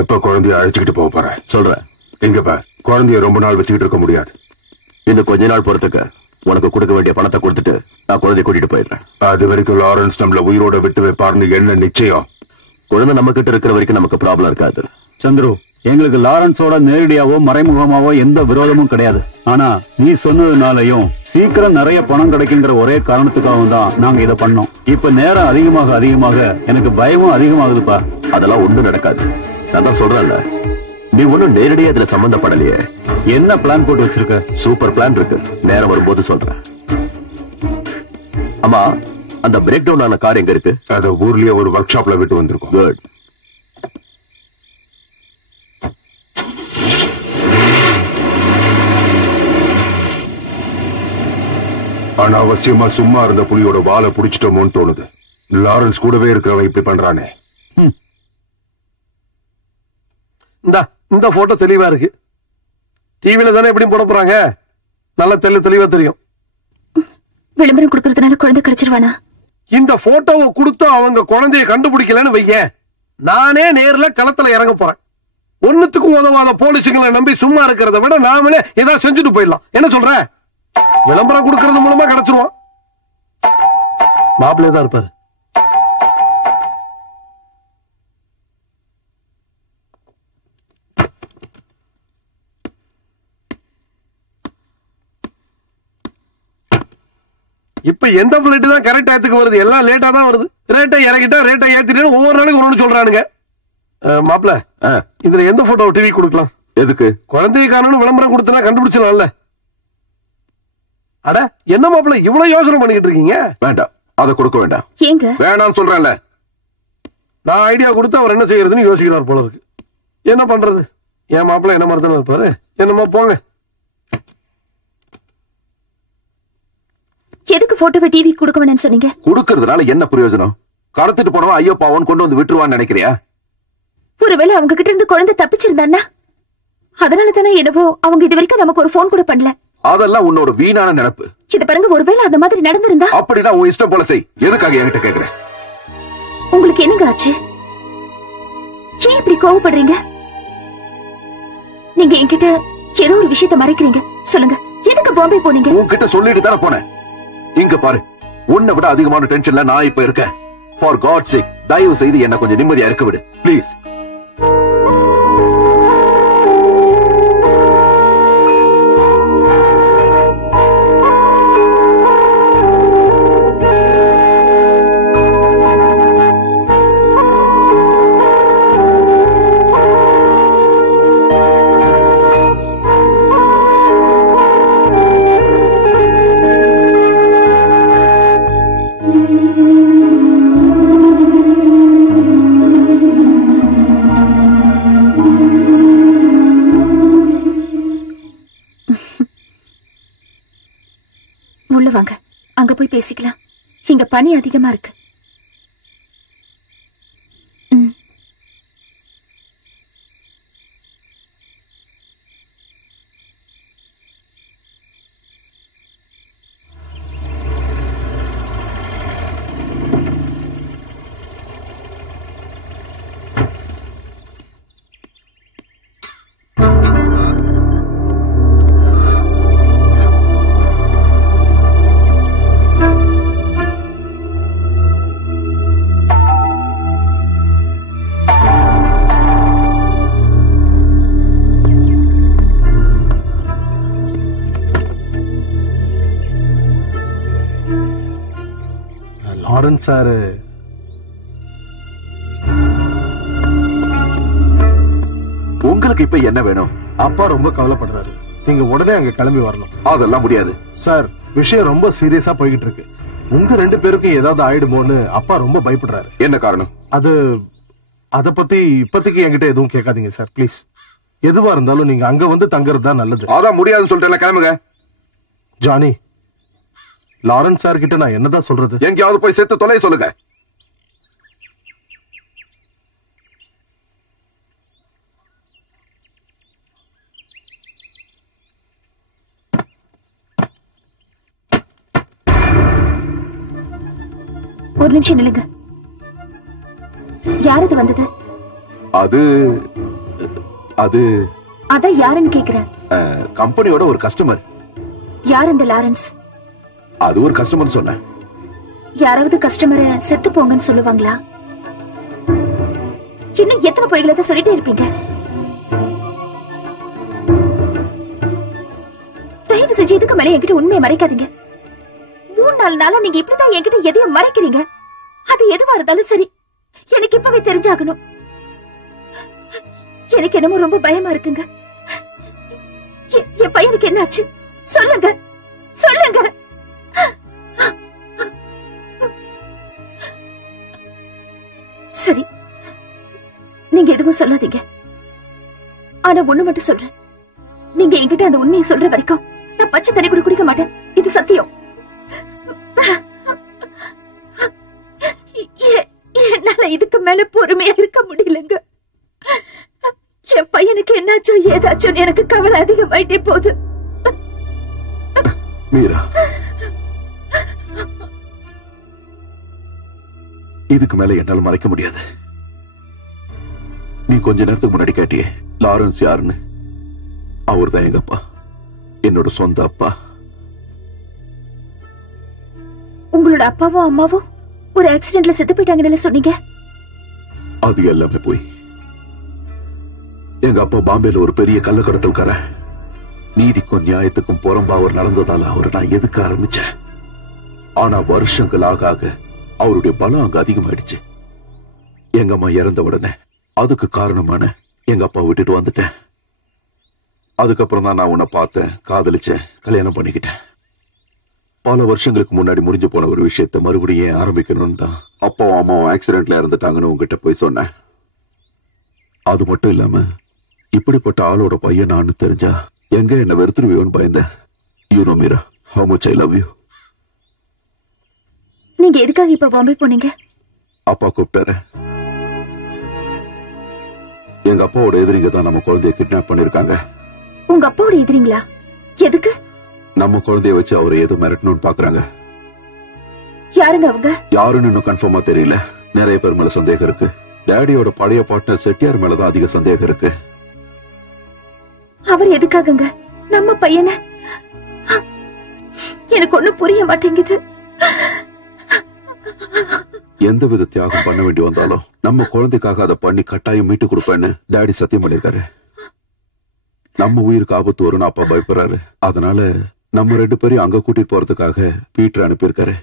எப்ப குழந்தைய அழைச்சுக்கிட்டு போக போற? சொல்றேன். எங்க பார், குழந்தைய ரொம்ப நாள் வச்சுக்கிட்டு இருக்க முடியாது. இன்னும் கொஞ்ச நாள் பொறுத்துக்க. உனக்கு கொடுக்க வேண்டிய பணத்தை கொடுத்துட்டு நான் குழந்தைய கூட்டிட்டு போயிடுறேன். அது வரைக்கும் லாரன்ஸ் நம்மள உயிரோட விட்டு வைப்பாருன்னு என்ன நிச்சயம்? குழந்தை நம்ம கிட்ட இருக்கிற வரைக்கும் நமக்கு ப்ராப்ளம் இருக்காது. சந்துரு, எங்களுக்கு லாரன்ஸோட நேரடியாவோ மறைமுகமாவோ எந்த விரோதமும் கிடையாது. ஆனா நீ சொன்னதுனாலையும் சீக்கிரம் நிறைய பணம் கிடைக்குங்கிற ஒரே காரணத்துக்காகவும் தான் நாங்க இதை பண்ணோம். இப்ப நேரம் அதிகமாக எனக்கு பயமும் அதிகமாகுதுப்பா. அதெல்லாம் ஒண்ணும் நடக்காது. நான் தான் சொல்றேன்ல, நீ ஒண்ணும் நேரடியா இதுல சம்பந்தப்படலையே. என்ன பிளான் போட்டு வச்சிருக்க? சூப்பர் பிளான் இருக்கு, நேரம் வரும்போது சொல்றேன். ஆமா, அந்த பிரேக் டவுன் ஆன கார் எங்க இருக்கு? அத ஊர்லயே ஒரு ஒர்க் ஷாப்ல விட்டு வந்திருக்கோம். குட். அனாவசியமா சும்மா இருந்த புலியோட வாலை புடிச்சிட்டோமோன்னு தோணுது. லாரன்ஸ் கூடவே இருக்கிறவன் இப்படி பண்றானே. இந்த போட்டோ தெளிவா இருக்கு. டிவில தானே எப்படி போட போறாங்க? நல்ல தெளிவா தெரியும். விளம்பரம் கொடுக்கறதுனால குழந்தை கிடைச்சிருவானா? இந்த போட்டோவை கொடுத்து அவங்க குழந்தைய கண்டுபிடிக்கலன்னு வைய, நானே நேர்ல களத்துல இறங்க போறேன். ஒண்ணுத்துக்கும் உதவாத போலீஸுங்களை நம்பி சும்மா இருக்கிறத விட நாமளே ஏதாவது செஞ்சுட்டு போயிடலாம். என்ன சொல்ற? விளம்பரம் கொடுக்கறது மூலமா கிடைச்சிருவோம். மாப்பிள்ளையே தான் இருப்பாரு. இப்ப எந்த பிளைட் தான் கரெக்ட் டயத்துக்கு வருது? எல்லாம் லேட்டா தான் வருது. ரேட்டை இறக்கிட்டா ரேட்டை ஏத்திட்டு ஒவ்வொரு நாளைக்கு ஒண்ணு சொல்றானுங்க. மாப்பிள்ள, இதுல எந்த போட்டோ டிவி கொடுக்கலாம்? எதுக்கு? குழந்தைய காணணும் விளம்பரம் கொடுத்தனா கண்டுபிடிச்சலாம்ல. அட என்ன மாப்பிள்ள இவ்வளவு யோசனை பண்ணிக்கிட்டு இருக்கீங்க? வேண்டாம், அதை கொடுக்க வேண்டாம். ஏங்க வேணாம்னு சொல்றேன்ல. நான் ஐடியா கொடுத்து அவர் என்ன செய்யறதுன்னு யோசிக்கிறார் போல இருக்கு. என்ன பண்றது? என் மாப்பிள்ள என்ன மாதிரி தானே இருப்பாரு. என்னமா போங்க. எதுக்கு போட்டோவை டிவி கொடுக்க வேணும்னு சொன்னீங்க? கொடுக்கறதுனால என்ன பிரயோஜனம்? கடத்திட்டு போனவன் ஐயோ பாவன் கொண்டு வந்து விட்டுருவான்னு நினைக்கிறியா? ஒருவேளை அவங்க கிட்ட இருந்து குழந்தை தப்பிச்சிருந்தான்னா, அதனால தானே என்னவோ அவங்க இது வரைக்கும் நமக்கு ஒரு போன் கூட பண்ணல. அதெல்லாம் உன்னோட வீணான நினைப்பு. இத பாருங்க, ஒருவேளை அந்த மாதிரி நடந்திருந்தா? அப்படின்னா உன் இஷ்டம் போல செய். எதுக்காக என்கிட்ட கேக்குறேன்? உங்களுக்கு என்னங்க ஆச்சு? ஏன் இப்படி கோவப்படுறீங்க? நீங்க என்கிட்ட ஏதோ ஒரு விஷயத்தை மறைக்கிறீங்க. சொல்லுங்க, எதுக்கு பாம்பே போனீங்க? உன்கிட்ட சொல்லிட்டு தானே போனேன். இங்க பாரு, உன்னை விட அதிகமான டென்ஷன்ல நான் இப்ப இருக்கேன். ஃபார் காட் சேக், தயவு செய்து என்ன கொஞ்சம் நிம்மதியா இருக்க விடு பிளீஸ். வாங்க, அங்க போய் பேசிக்கலாம். இங்க பனி அதிகமா இருக்கு. லாரன்ஸ் சாரு உங்களுக்கு இப்ப என்ன வேணும்? அப்பா ரொம்ப கவலைப்படுறாரு. நீங்க உடனே அங்க கிளம்பி வரணும். அதெல்லாம் முடியாது சார். விஷயம் ரொம்ப சீரியஸா போய்கிட்டு இருக்கு. உங்க 2 பேருக்கும் ஏதாவது ஆயிடுமோன்னு அப்பா ரொம்ப பயப்படுறாரு. என்ன காரணம்? அத பத்தி இப்போதைக்கு என்கிட்ட எதுவும் கேட்காதீங்க சார், ப்ளீஸ். எதுவா இருந்தாலும் நீங்க அங்க வந்து தங்கறது தான் நல்லது. அதான் முடியாதுன்னு சொல்லிட்டு கிளம்புங்க. ஜானி, லாரன்ஸ் சார் கிட்ட நான் என்னதான் சொல்றது? எங்கேயாவது போய் செத்து தொலை சொல்லுங்க. ஒரு நிமிஷம் நில்லுங்க. யார் அது வந்தது? அதான் யாருன்னு கேக்குறேன். கம்பெனியோட ஒரு கஸ்டமர். யார் அந்த லாரன்ஸ்? அது ஒரு கஸ்டமர் சொன்னேன். யாராவது கஸ்டமரை செத்து போங்கன்னு சொல்லுவாங்களா? இன்னும் எத்தனை பொய்களை சொல்லிட்டே இருப்பீங்க? தயவு செஞ்சு இதுக்கு மேல என்கிட்ட உண்மையை மறைக்காதீங்க. 3-4 நாளா நீங்க இப்படிதான் என்கிட்ட எதையும் மறைக்கிறீங்க. அது எதுவா இருந்தாலும் சரி, எனக்கு இப்பவே தெரிஞ்சாகணும். எனக்கு என்னமோ ரொம்ப பயமா இருக்குங்க. என் பையனுக்கு என்னாச்சு? சொல்லுங்க, சொல்லுங்க. சரி, நீங்க எதுவும் சொல்லாதீங்க. ஆனா ஒண்ணு மட்டும் சொல்றேன். நீங்க என்கிட்ட அந்த உண்மையை சொல்ற வரைக்கும் நான் பச்சை தண்ணி கூட குடிக்க மாட்டேன். இது சத்தியம். என்னால இதுக்கு மேல பொறுமையா இருக்க முடியலங்க. என் பையனுக்கு என்னாச்சோ ஏதாச்சோ எனக்கு கவலை அதிகமாயிட்டே போகுது. மீரா, இதுக்கு மேல என்னால மறைக்க முடியாது. நீ கொஞ்ச நேரத்துக்கு முன்னாடி கேட்டியே லாரன்ஸ் யாருன்னு. அவர் தான் எங்க அப்பா, என்னோட சொந்த அப்பா. உங்களோட அப்பாவும் அம்மாவும் ஒரு ஆக்சிடென்ட்ல செத்து போயிட்டாங்கன்னு சொன்னீங்க. அது எல்லாமே போய். எங்க அப்பா பாம்பேல ஒரு பெரிய கள்ளக்கடத்தல்கார. நீதிக்கும் நியாயத்துக்கும் புறம்பா அவர் நடந்ததால அவரை நான் எதுக்க ஆரம்பிச்சேன். ஆனா வருஷங்கள் ஆக ஆக அவருடைய பலம் அங்க அதிகமாயிடுச்சு. எங்க அம்மா இறந்த உடனே அதுக்கு காரணமான எங்க அப்பா விட்டுட்டு வந்துட்டேன். அதுக்கப்புறம் தான் நான் உன்னை பார்த்தேன், காதலிச்சேன், கல்யாணம் பண்ணிக்கிட்டேன். பல வருஷங்களுக்கு முன்னாடி முடிஞ்சு போன ஒரு விஷயத்த மறுபடியும் ஆரம்பிக்கணும்னு தான் அப்பாவும் அம்மாவும் ஆக்சிடென்ட்ல இறந்துட்டாங்கன்னு உங்ககிட்ட போய் சொன்னேன். அது மட்டும் இல்லாம இப்படிப்பட்ட ஆளோட பையன் நான் தெரிஞ்சா எங்க என்ன வெறுத்துருவியோன்னு பயந்தேன். You know Meera, how much I love you. நீங்க எதுக்காக இப்ப பாம்பே போனீங்க? அப்பா கூப்பிட்டாரு. எங்க அப்பாவோட எதிரிங்க தான் நம்ம குழந்தைய கிட்னாப் பண்ணிருக்காங்க. உங்க அப்பாவோட எதிரிங்களா? எதுக்கு? நம்ம குழந்தைய வச்சு அவரை ஏதோ மிரட்டணும்னு பாக்குறாங்க. யாருங்க அவங்க? யாருன்னு இன்னும் கன்ஃபார்மா தெரியல. நிறைய பேர் மேல சந்தேகம் இருக்கு. டேடியோட பழைய பார்ட்னர் செட்டியார் மேலதான் அதிக சந்தேகம் இருக்கு. அவர் எதுக்காகங்க நம்ம பையனை? எனக்கு ஒண்ணும் புரிய மாட்டேங்குது. எந்தவித தியாகம் பண்ண வேண்டி வந்தாலும் நம்ம குழந்தைக்காக அதை பண்ணி கட்டாயம் மீட்டு கொடுப்பேன்னு டாடி சத்தியம் பண்ணிருக்காரு. நம்ம உயிருக்கு ஆபத்து வரும்னு அப்பா பயப்படுறாரு. அதனால நம்ம 2 பேரையும் அங்க கூட்டிட்டு போறதுக்காக பீட்டர் அனுப்பியிருக்காரு.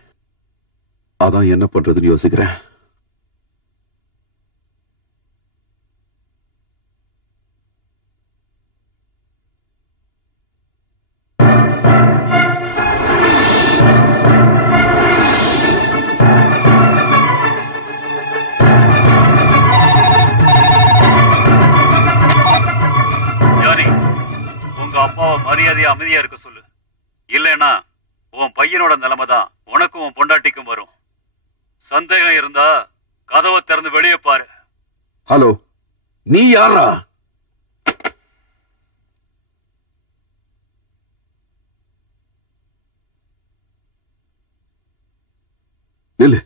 அதான் என்ன பண்றதுன்னு யோசிக்கிறேன். அப்பாவை மரியாதையா அமைதியா இருக்க சொல்லு. இல்லைன்னா உன் பையனோட நிலைமைதான் உனக்கும் உன் பொண்டாட்டிக்கும் வரும். சந்தேகம் இருந்தா கதவை திறந்து வெளியே பாரு. ஹலோ, நீ யாரா? நில்லு.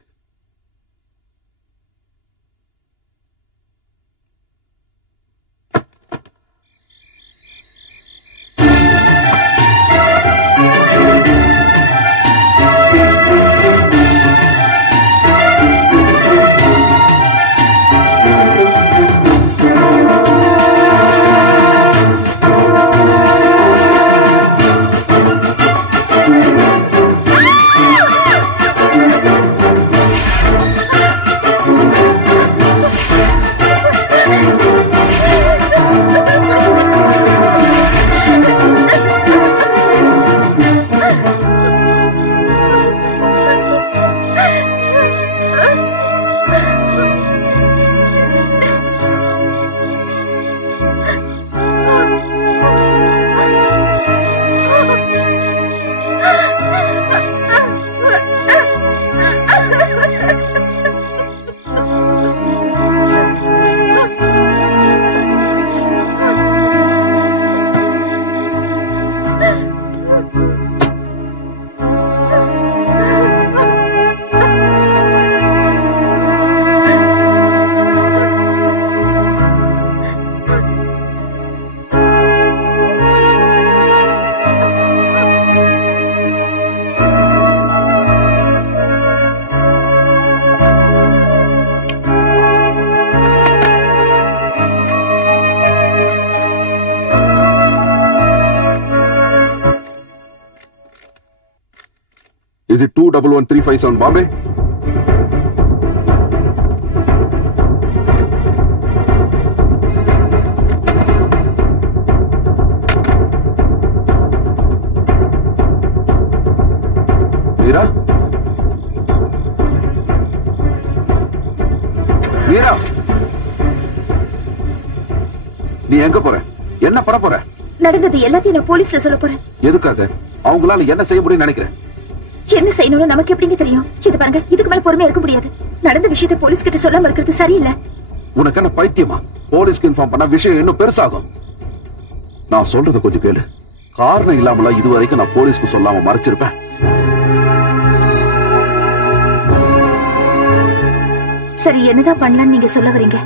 411-357 பாம்பே. மீரா, மீரா, நீ எங்க போற? என்ன பண்ண போற? நடந்தது எல்லாத்தையும் நான் போலீஸ்ல சொல்ல போறேன். எதுக்காக? அவங்களால என்ன செய்ய முடியும் நினைக்கிறேன்? என்ன செய்யணும்னு நமக்கு எப்படிங்க தெரியும்? இது பாருங்க, இதுக்கு மேல பொறுமையா இருக்க முடியாது. நடந்த விஷயத்தை போலீஸ் கிட்ட சொல்லாம இருக்கிறது சரியில்லை. உனக்கு என்ன பைத்தியமா? போலீஸ்க்கு இன்ஃபார்ம் பண்ணா விஷயம் இன்னும் பெருசாகும். நான் சொல்றத கொஞ்சம் கேளு. காரணம் இல்லாமல இதுவரைக்கும் நான் போலீஸ்க்கு சொல்லாம மறைச்சிருப்பேன். சரி, என்னதான் பண்ணலாம்னு நீங்க சொல்ல வரீங்க?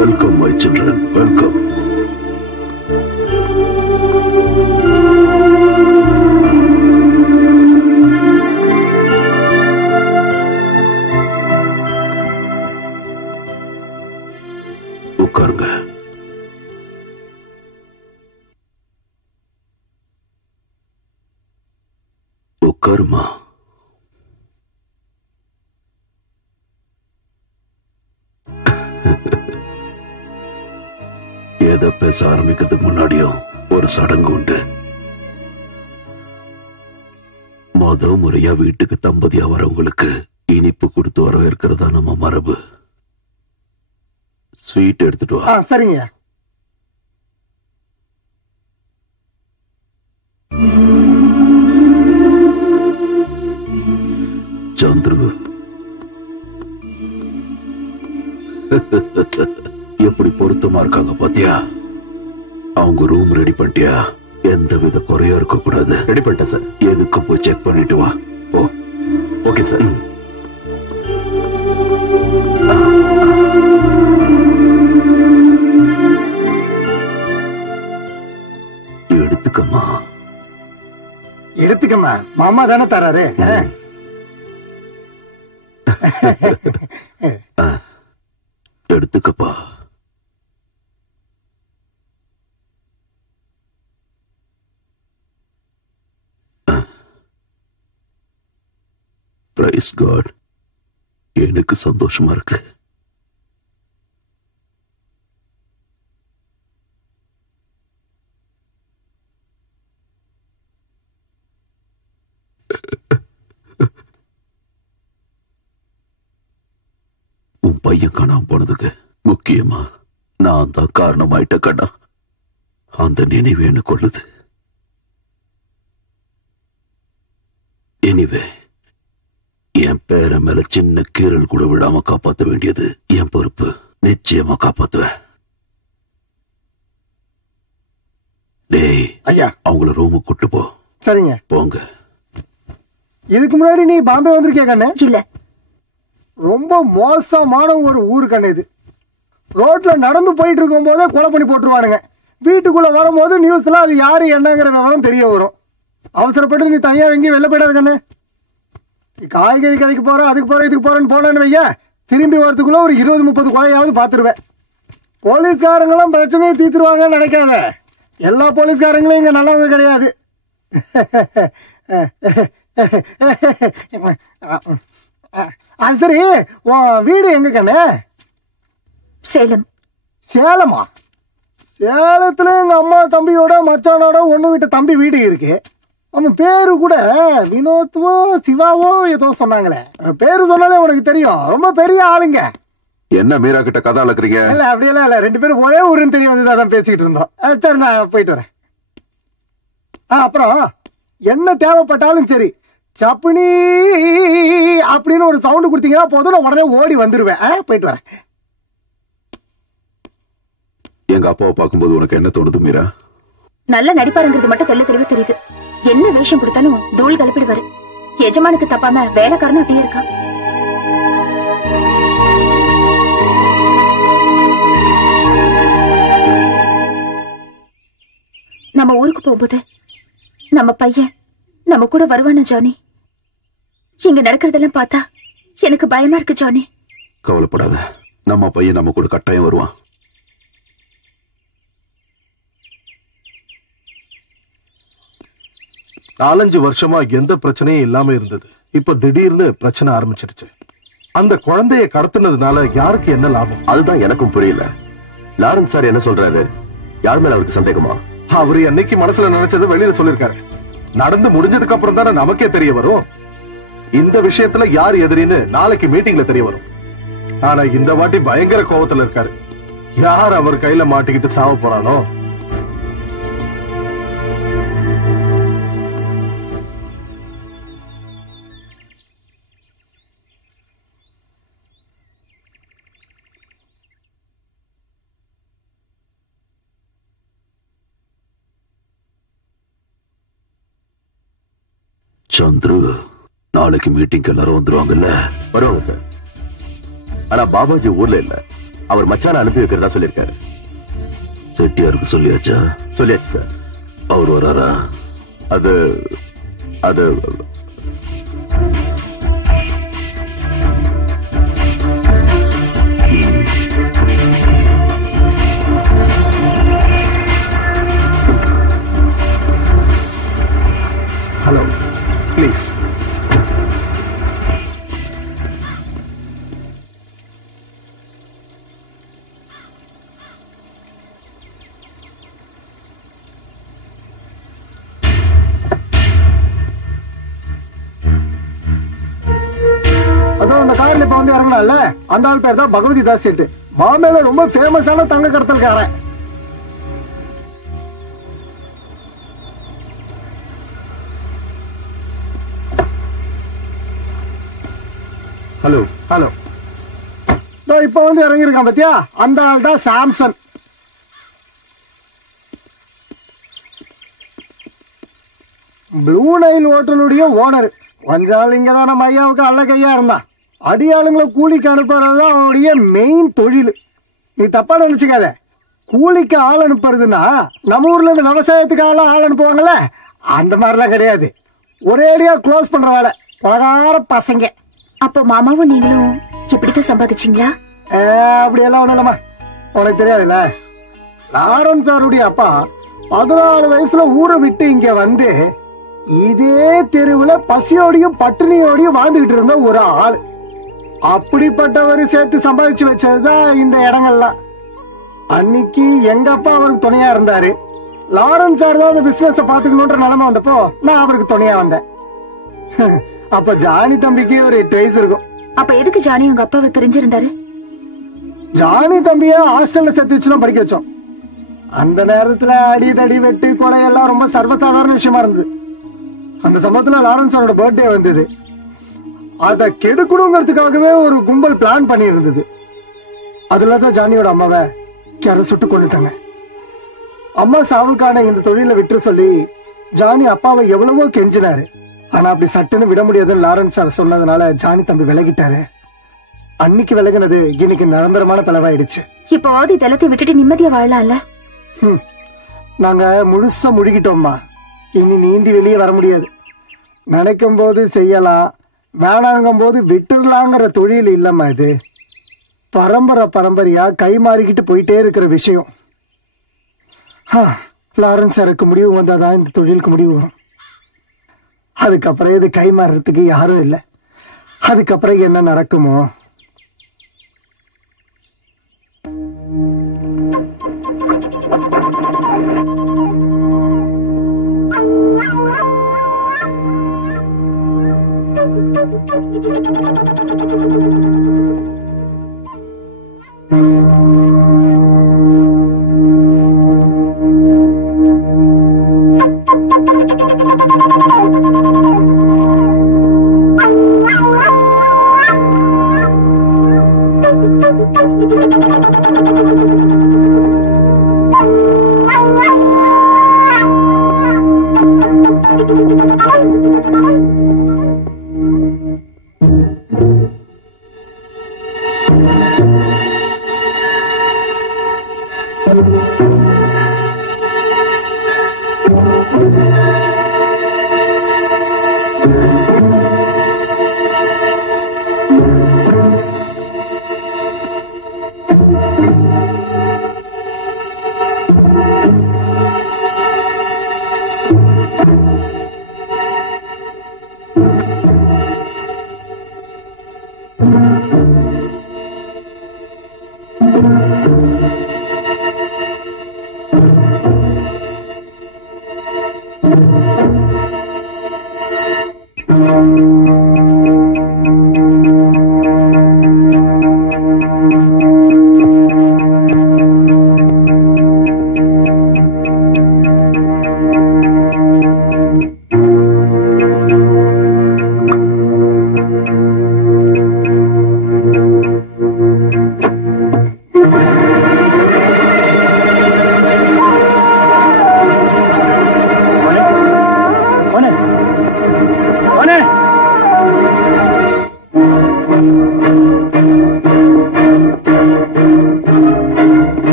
Welcome, my children. Welcome. உட்காருங்க. உட்காருமா. எதை பேச ஆரம்பிக்கிறதுக்கு முன்னாடியும் ஒரு சடங்கு உண்டு. முறையா வீட்டுக்கு தம்பதியா வரவங்களுக்கு இனிப்பு கொடுத்து வரவேற்கிறதா நம்ம மரபு. ஸ்வீட் எடுத்துட்டு வா. சரிங்க. சந்துரு, எப்படி பொருத்தமா இருக்காங்க பாத்தியா? அவங்க ரூம் ரெடி பண்ணிட்டியா? எந்த வித குறையும் இருக்க கூடாது. ரெடி பண்ணிட்டேன் சார். எதுக்கு போய் செக் பண்ணிட்டு வா. ஓ, ஓகே சார். எடுத்துக்கம்மா. எடுத்துக்கம்மா, மாமா தானே தராரு. எடுத்துக்கப்பா. Praise God. எனக்கு சந்தோஷமா இருக்கு. உன் பையன் காணாம போனதுக்கு முக்கியமா நான் தான் காரணமாயிட்ட கண்ணா. அந்த நினைவு என்ன கொள்ளுது. எனிவே, என் பேர மேல சின்ன கீரல் கூட விடாம காப்பாற்ற வேண்டியது என் பொறுப்பு. நிச்சயமா காப்பாத்துவேன். டேய் ஐயா, அவங்கள ரூமுக்கு கூட்டு போ. சரிங்க. போங்க. இதுக்கு முன்னாடி நீ பாம்பே வந்திருக்கியா கண்ணு? இல்ல. ரொம்ப மோசமான ஒரு ஊரு கண்ணு இது. ரோட்ல நடந்து போயிட்டு இருக்கும் போதே கொலை பண்ணி போட்டுருவானுங்க. வீட்டுக்குள்ள வரும்போது நியூஸ்ல அது யாரு என்னங்கிற விவரம் தெரிய வரும். அவசரப்பட்டு நீ தனியா எங்கேயும் வெளில போயிடாது கண்ணு. காய்கறி கடைக்கு போற, அதுக்கு போற, இதுக்கு போறேன்னு போனேன்னு வைய, திரும்பி வரதுக்குள்ள ஒரு 20-30 கொலையாவது பாத்துருவேன். போலீஸ்காரங்களும் பிரச்சனையை தீர்த்துருவாங்கன்னு நினைக்காத. எல்லா போலீஸ்காரங்களும் இங்க நல்லவங்க கிடையாது. அது சரி, உன் வீடு எங்க கண்ணு? சேலம். சேலமா? சேலத்துல எங்க அம்மா தம்பியோட மச்சானோட ஒண்ணு விட்ட தம்பி வீடு இருக்கு. அவன் பேரு கூட வினோத்வோ சிவாவோ ஏதோ சொன்னாங்களே. பேரு சொன்னாலே உனக்கு தெரியும், ரொம்ப பெரிய ஆளுங்க. என்ன மீரா கிட்ட கதை அளக்குறீங்க? இல்ல அப்படியெல்லாம் இல்ல, 2 பேரும் ஒரே ஊருன்னு தெரியும், அதான் பேசிக்கிட்டு இருந்தோம். சரி நான் போயிட்டு வரேன். அப்புறம் என்ன தேவைப்பட்டாலும் சரி, சப்புனி அப்படின்னு ஒரு சவுண்ட் கொடுத்தீங்கன்னா போதும், நான் உடனே ஓடி வந்துருவேன். போயிட்டு வரேன். எங்க அப்பாவை பார்க்கும்போது உனக்கு என்ன தோணுது மீரா? நல்ல நடிப்பாருங்கிறது மட்டும் தெளிவா தெரியுது. என்ன வேஷம் கொடுத்தாலும் தூள் கலப்பிடுவாரு. எஜமானுக்கு தப்பாம வேலைக்காரனும் அப்படியே இருக்கா. நம்ம ஊருக்கு போகும்போது நம்ம பையன் நம்ம கூட வருவானா ஜானி? இங்க நடக்கிறதெல்லாம் பார்த்தா எனக்கு பயமா இருக்கு ஜானி. கவலைப்படாத, நம்ம பையன் நம்ம கூட கட்டாயம் வருவான். நாலஞ்சு வருஷமா எந்த பிரச்சனையும் இல்லாம இருந்தது. இப்ப திடீர்னு பிரச்சனை ஆரம்பிச்சிருச்சு. அந்த குழந்தைய கடத்தினதுனால யாருக்கு என்ன லாபம்? அதுதான் எனக்கும் புரியல. லாரன்ஸ் சார் என்ன சொல்றாரு? யார் மேல அவருக்கு சந்தேகமா? அவரு என்னைக்கு மனசுல நினைச்சது வெளியில சொல்லிருக்காரு. நடந்து முடிஞ்சதுக்கு அப்புறம் தானே நமக்கே தெரிய வரும். இந்த விஷயத்துல யார் எதிரின்னு நாளைக்கு மீட்டிங்ல தெரிய வரும். ஆனா இந்த வாட்டி பயங்கர கோவத்துல இருக்காரு. யார் அவர் கையில மாட்டிக்கிட்டு சாவ போறானோ? சந்துரு, நாளைக்கு மீட்டிங் எல்லாரும் வந்துருவாங்கல்ல? வருவாங்க சார். ஆனா பாபாஜி ஊர்ல இல்ல. அவர் மச்சான அனுப்பி வைக்கிறதா சொல்லிருக்காரு. செட்டியாருக்கு சொல்லியாச்சா? சொல்லியாச்சு சார். அவர் வராரா? அது அது ஹலோ ப்ளீஸ். அதான் அந்த கார்ல இப்ப வந்து இறங்கினால அந்த ஆள் பேர் தான் பகவதி தாஸ் செட்டு. பாம்பேல ரொம்ப ஃபேமஸான தங்க கடத்தல்காரன். Hello hello. இப்ப வந்து இறங்கி இருக்கான் பத்தியா, அந்த ஆள் தான் சாம்சன். ப்ளூ நைல் ஹோட்டலுடைய ஓனர். கொஞ்ச நாள் இங்கதான் நம்ம ஐயாவுக்கு அல்ல கையா இருந்தான். அடியாளுங்களை கூலிக்கு அனுப்புறதுதான் அவனுடைய மெயின் தொழில். நீ தப்பா நினைச்சுக்காத. கூலிக்கு ஆள் அனுப்புறதுன்னா நம்ம ஊர்ல இருந்து விவசாயத்துக்கு ஆள் அனுப்புவாங்கல்ல, அந்த மாதிரிலாம் கிடையாது. ஒரேடியா க்ளோஸ் பண்ற வேலை. கொலகார பசங்க. அப்போ மாமாவும் நீங்களும் எப்படிதான் சம்பாதிச்சீங்களா? அப்படியெல்லாம் ஒண்ணும் இல்லம்மா, உனக்கு தெரியாதுல்ல. லாரன்ஸ் சாருடைய அப்பா 14 வயசுல ஊரை விட்டு இங்க வந்து இதே தெருவுல பசியோடையும் பட்டினியோடையும் வாழ்ந்துகிட்டு இருந்த ஒரு ஆள். அப்படிப்பட்டவரு சேர்த்து சம்பாதிச்சு வச்சதுதான் இந்த இடங்கள்லாம். அன்னைக்கு எங்க அப்பா அவருக்கு துணையா இருந்தாரு. லாரன்ஸ் சார் தான் அந்த பிசினஸ் பாத்துக்கணும்ன்ற நிலைமை வந்தப்போ நான் அவருக்கு துணையா வந்தேன். அப்ப ஜானி தம்பிக்கு ஒரு 8 வயசு இருக்கும். அப்ப எதுக்கு ஜானி உங்க அப்பாவை பிரிஞ்சிருந்தாரு? ஜானி தம்பிய ஹாஸ்டல்ல சேர்த்து வச்சுதான் படிக்க வச்சோம். அந்த நேரத்துல அடி தடி வெட்டு கொலை எல்லாம் ரொம்ப சர்வசாதாரண விஷயமா இருந்தது. அந்த சமயத்துல லாரன்ஸ் சாரோட பர்த்டே வந்தது. அத கெடுக்கணுங்கிறதுக்காகவே ஒரு கும்பல் பிளான் பண்ணி இருந்தது. அதுலதான் ஜானியோட அம்மாவை யாரும் சுட்டு கொண்டுட்டாங்க. அம்மா சாவுக்கான இந்த தொழில விட்டு சொல்லி ஜானி அப்பாவை எவ்வளவோ கெஞ்சினாரு. ஆனா அப்படி சட்டுன்னு விட முடியாதுன்னு லாரன்ஸ் சார் சொன்னதுனால ஜானி தம்பி விலகிட்டாரு. அன்னைக்கு விலகினது இன்னைக்கு நிரந்தரமான தலைவாயிடுச்சு. இப்போவாது இதெல்லாத்தையும் விட்டுட்டு நிம்மதியா வாழலாம்ல? நாங்க முழுசா முழுகிட்டோம்மா. இனி நீந்தி வெளியே வர முடியாது. நினைக்கும் போது செய்யலாம், வேணாங்கும் போது விட்டுடலாங்கிற தொழில் இல்லம்மா இது. பரம்பரையா கை மாறிக்கிட்டு போயிட்டே இருக்கிற விஷயம். லாரன்ஸ் சாருக்கு முடிவு வந்தாதான் இந்த தொழிலுக்கு முடிவு வரும். அதுக்கப்புறம் இது கை மாறுறதுக்கு யாரும் இல்லை. அதுக்கப்புறம் என்ன நடக்குமோ?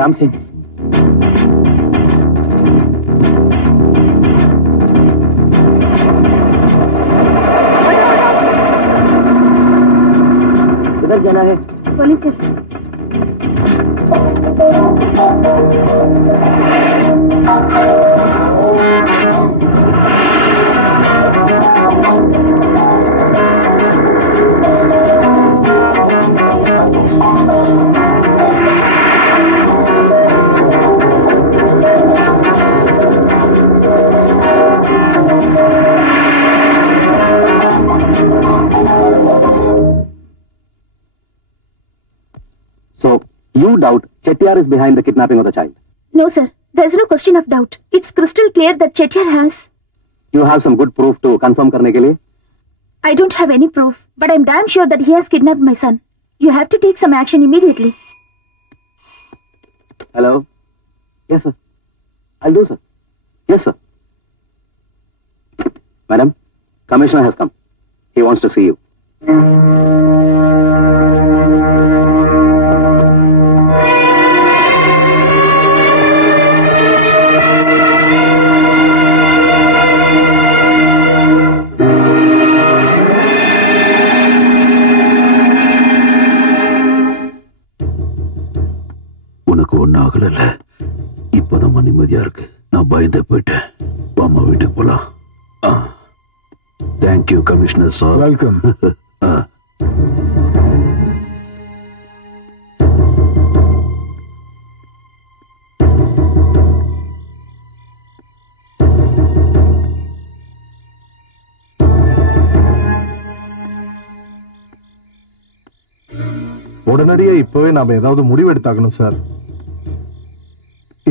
राम सिंह किधर जाना है? Police station. So, you doubt Chettiar is behind the kidnapping of the child? No, sir. There's no question of doubt. It's crystal clear that Chettiar has. You have some good proof to confirm करने के लिए? I don't have any proof, but I'm damn sure that he has kidnapped my son. You have to take some action immediately. Hello? Yes, sir. I'll do, sir. Yes, sir. Madam, Commissioner has come. He wants to see you. உனக்கு ஒன்னும் ஆகல, இப்பதான் நிம்மதியா இருக்கு. நான் பயந்தே போயிட்டேன். அம்மா வீட்டுக்கு போலாம். Thank you commissioner sir. வெல்கம். உடனடியா இப்பவே நாம ஏதாவது முடிவு எடுத்தாகணும் சார்.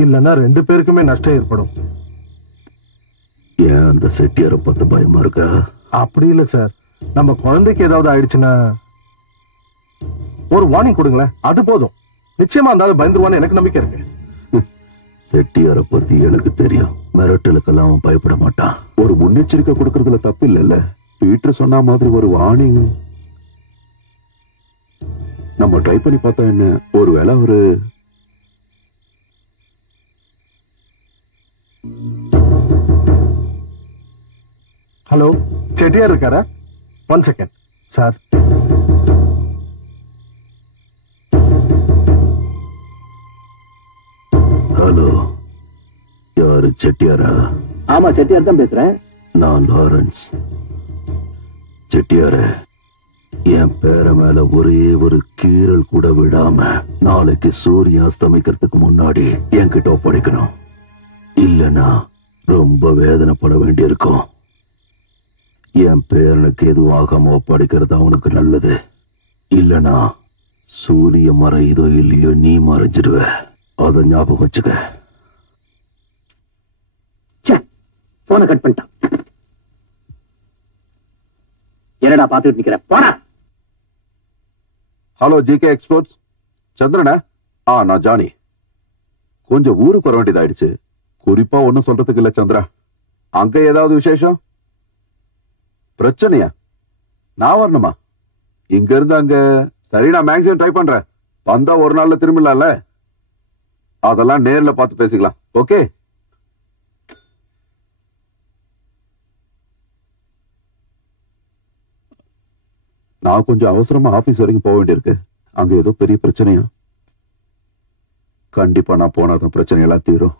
இல்லன்னா 2 பேருக்குமே நஷ்டம் ஏற்படும். ஏன் அந்த செட்டியார பத்தி பயமா இருக்கா? அப்படி இல்ல சார், நம்ம குழந்தைக்கு ஏதாவது ஆயிடுச்சுன்னா ஒரு வார்னிங் கொடுங்களேன், அது போதும். நிச்சயமா அந்த பயந்துருவான்னு எனக்கு நம்பிக்கை இருக்கு. செட்டியார பத்தி எனக்கு தெரியும். மிரட்டலுக்கெல்லாம் அவன் பயப்பட மாட்டான். ஒரு முன்னெச்சரிக்கை கொடுக்கறதுல தப்பு இல்லைல்ல. பீட்டர் சொன்ன மாதிரி ஒரு வார்னிங் நம்ம ட்ரை பண்ணி பார்த்தா என்ன? ஒருவேளை ஒரு ஹலோ, செட்டியார் இருக்காரா? 1 செகண்ட் சார். ஹலோ, யாரு? செட்டியாரா? ஆமா, செட்டியார் தான் பேசுறேன். நான் லாரன்ஸ். செட்டியாரே, என் பேர மேல ஒரே ஒரு கீறல் கூட விடாம நாளைக்கு சூரியன் அஸ்தமிக்கிறதுக்கு முன்னாடி என்கிட்ட ஒப்படைக்கணும். இல்லைன்னா ரொம்ப வேதனைப்பட வேண்டியிருக்கும். என் பேரனுக்கு எதுவும் ஆகாம ஒப்படைக்கிறது அவனுக்கு நல்லது. இல்லைன்னா சூரிய மறையுதோ இல்லையோ நீ மறைஞ்சிடுவ. அத ஞாபகம் வச்சுக்க. போன கட் பண்ணிட்டான். என்னடா பாத்துட்டு நிக்கிற? போனா. ஹலோ ஜிகே எக்ஸ்போர்ட்ஸ், சந்திரனா? நான் ஜானி. கொஞ்சம் ஊருக்கு வர வேண்டியதாயிடுச்சு. குறிப்பா ஒன்னும் சொல்றதுக்கு இல்ல சந்திரா. அங்க ஏதாவது விசேஷம்? பிரச்சனையா? நான் வரணுமா? இங்க இருந்து அங்க? சரி, நான் மேக்ஸிமம் ட்ரை பண்றேன். வந்தா ஒரு நாள்ல திரும்பலாம்ல. அதெல்லாம் நேர்ல பார்த்து பேசிக்கலாம். ஓகே? நான் கொஞ்சம் அவசரமா ஆபீஸ் வரைக்கும் போக வேண்டியிருக்கு. அங்க ஏதோ பெரிய பிரச்சனையா? கண்டிப்பா நான் போனாதான் பிரச்சனை எல்லாம் தீரும்.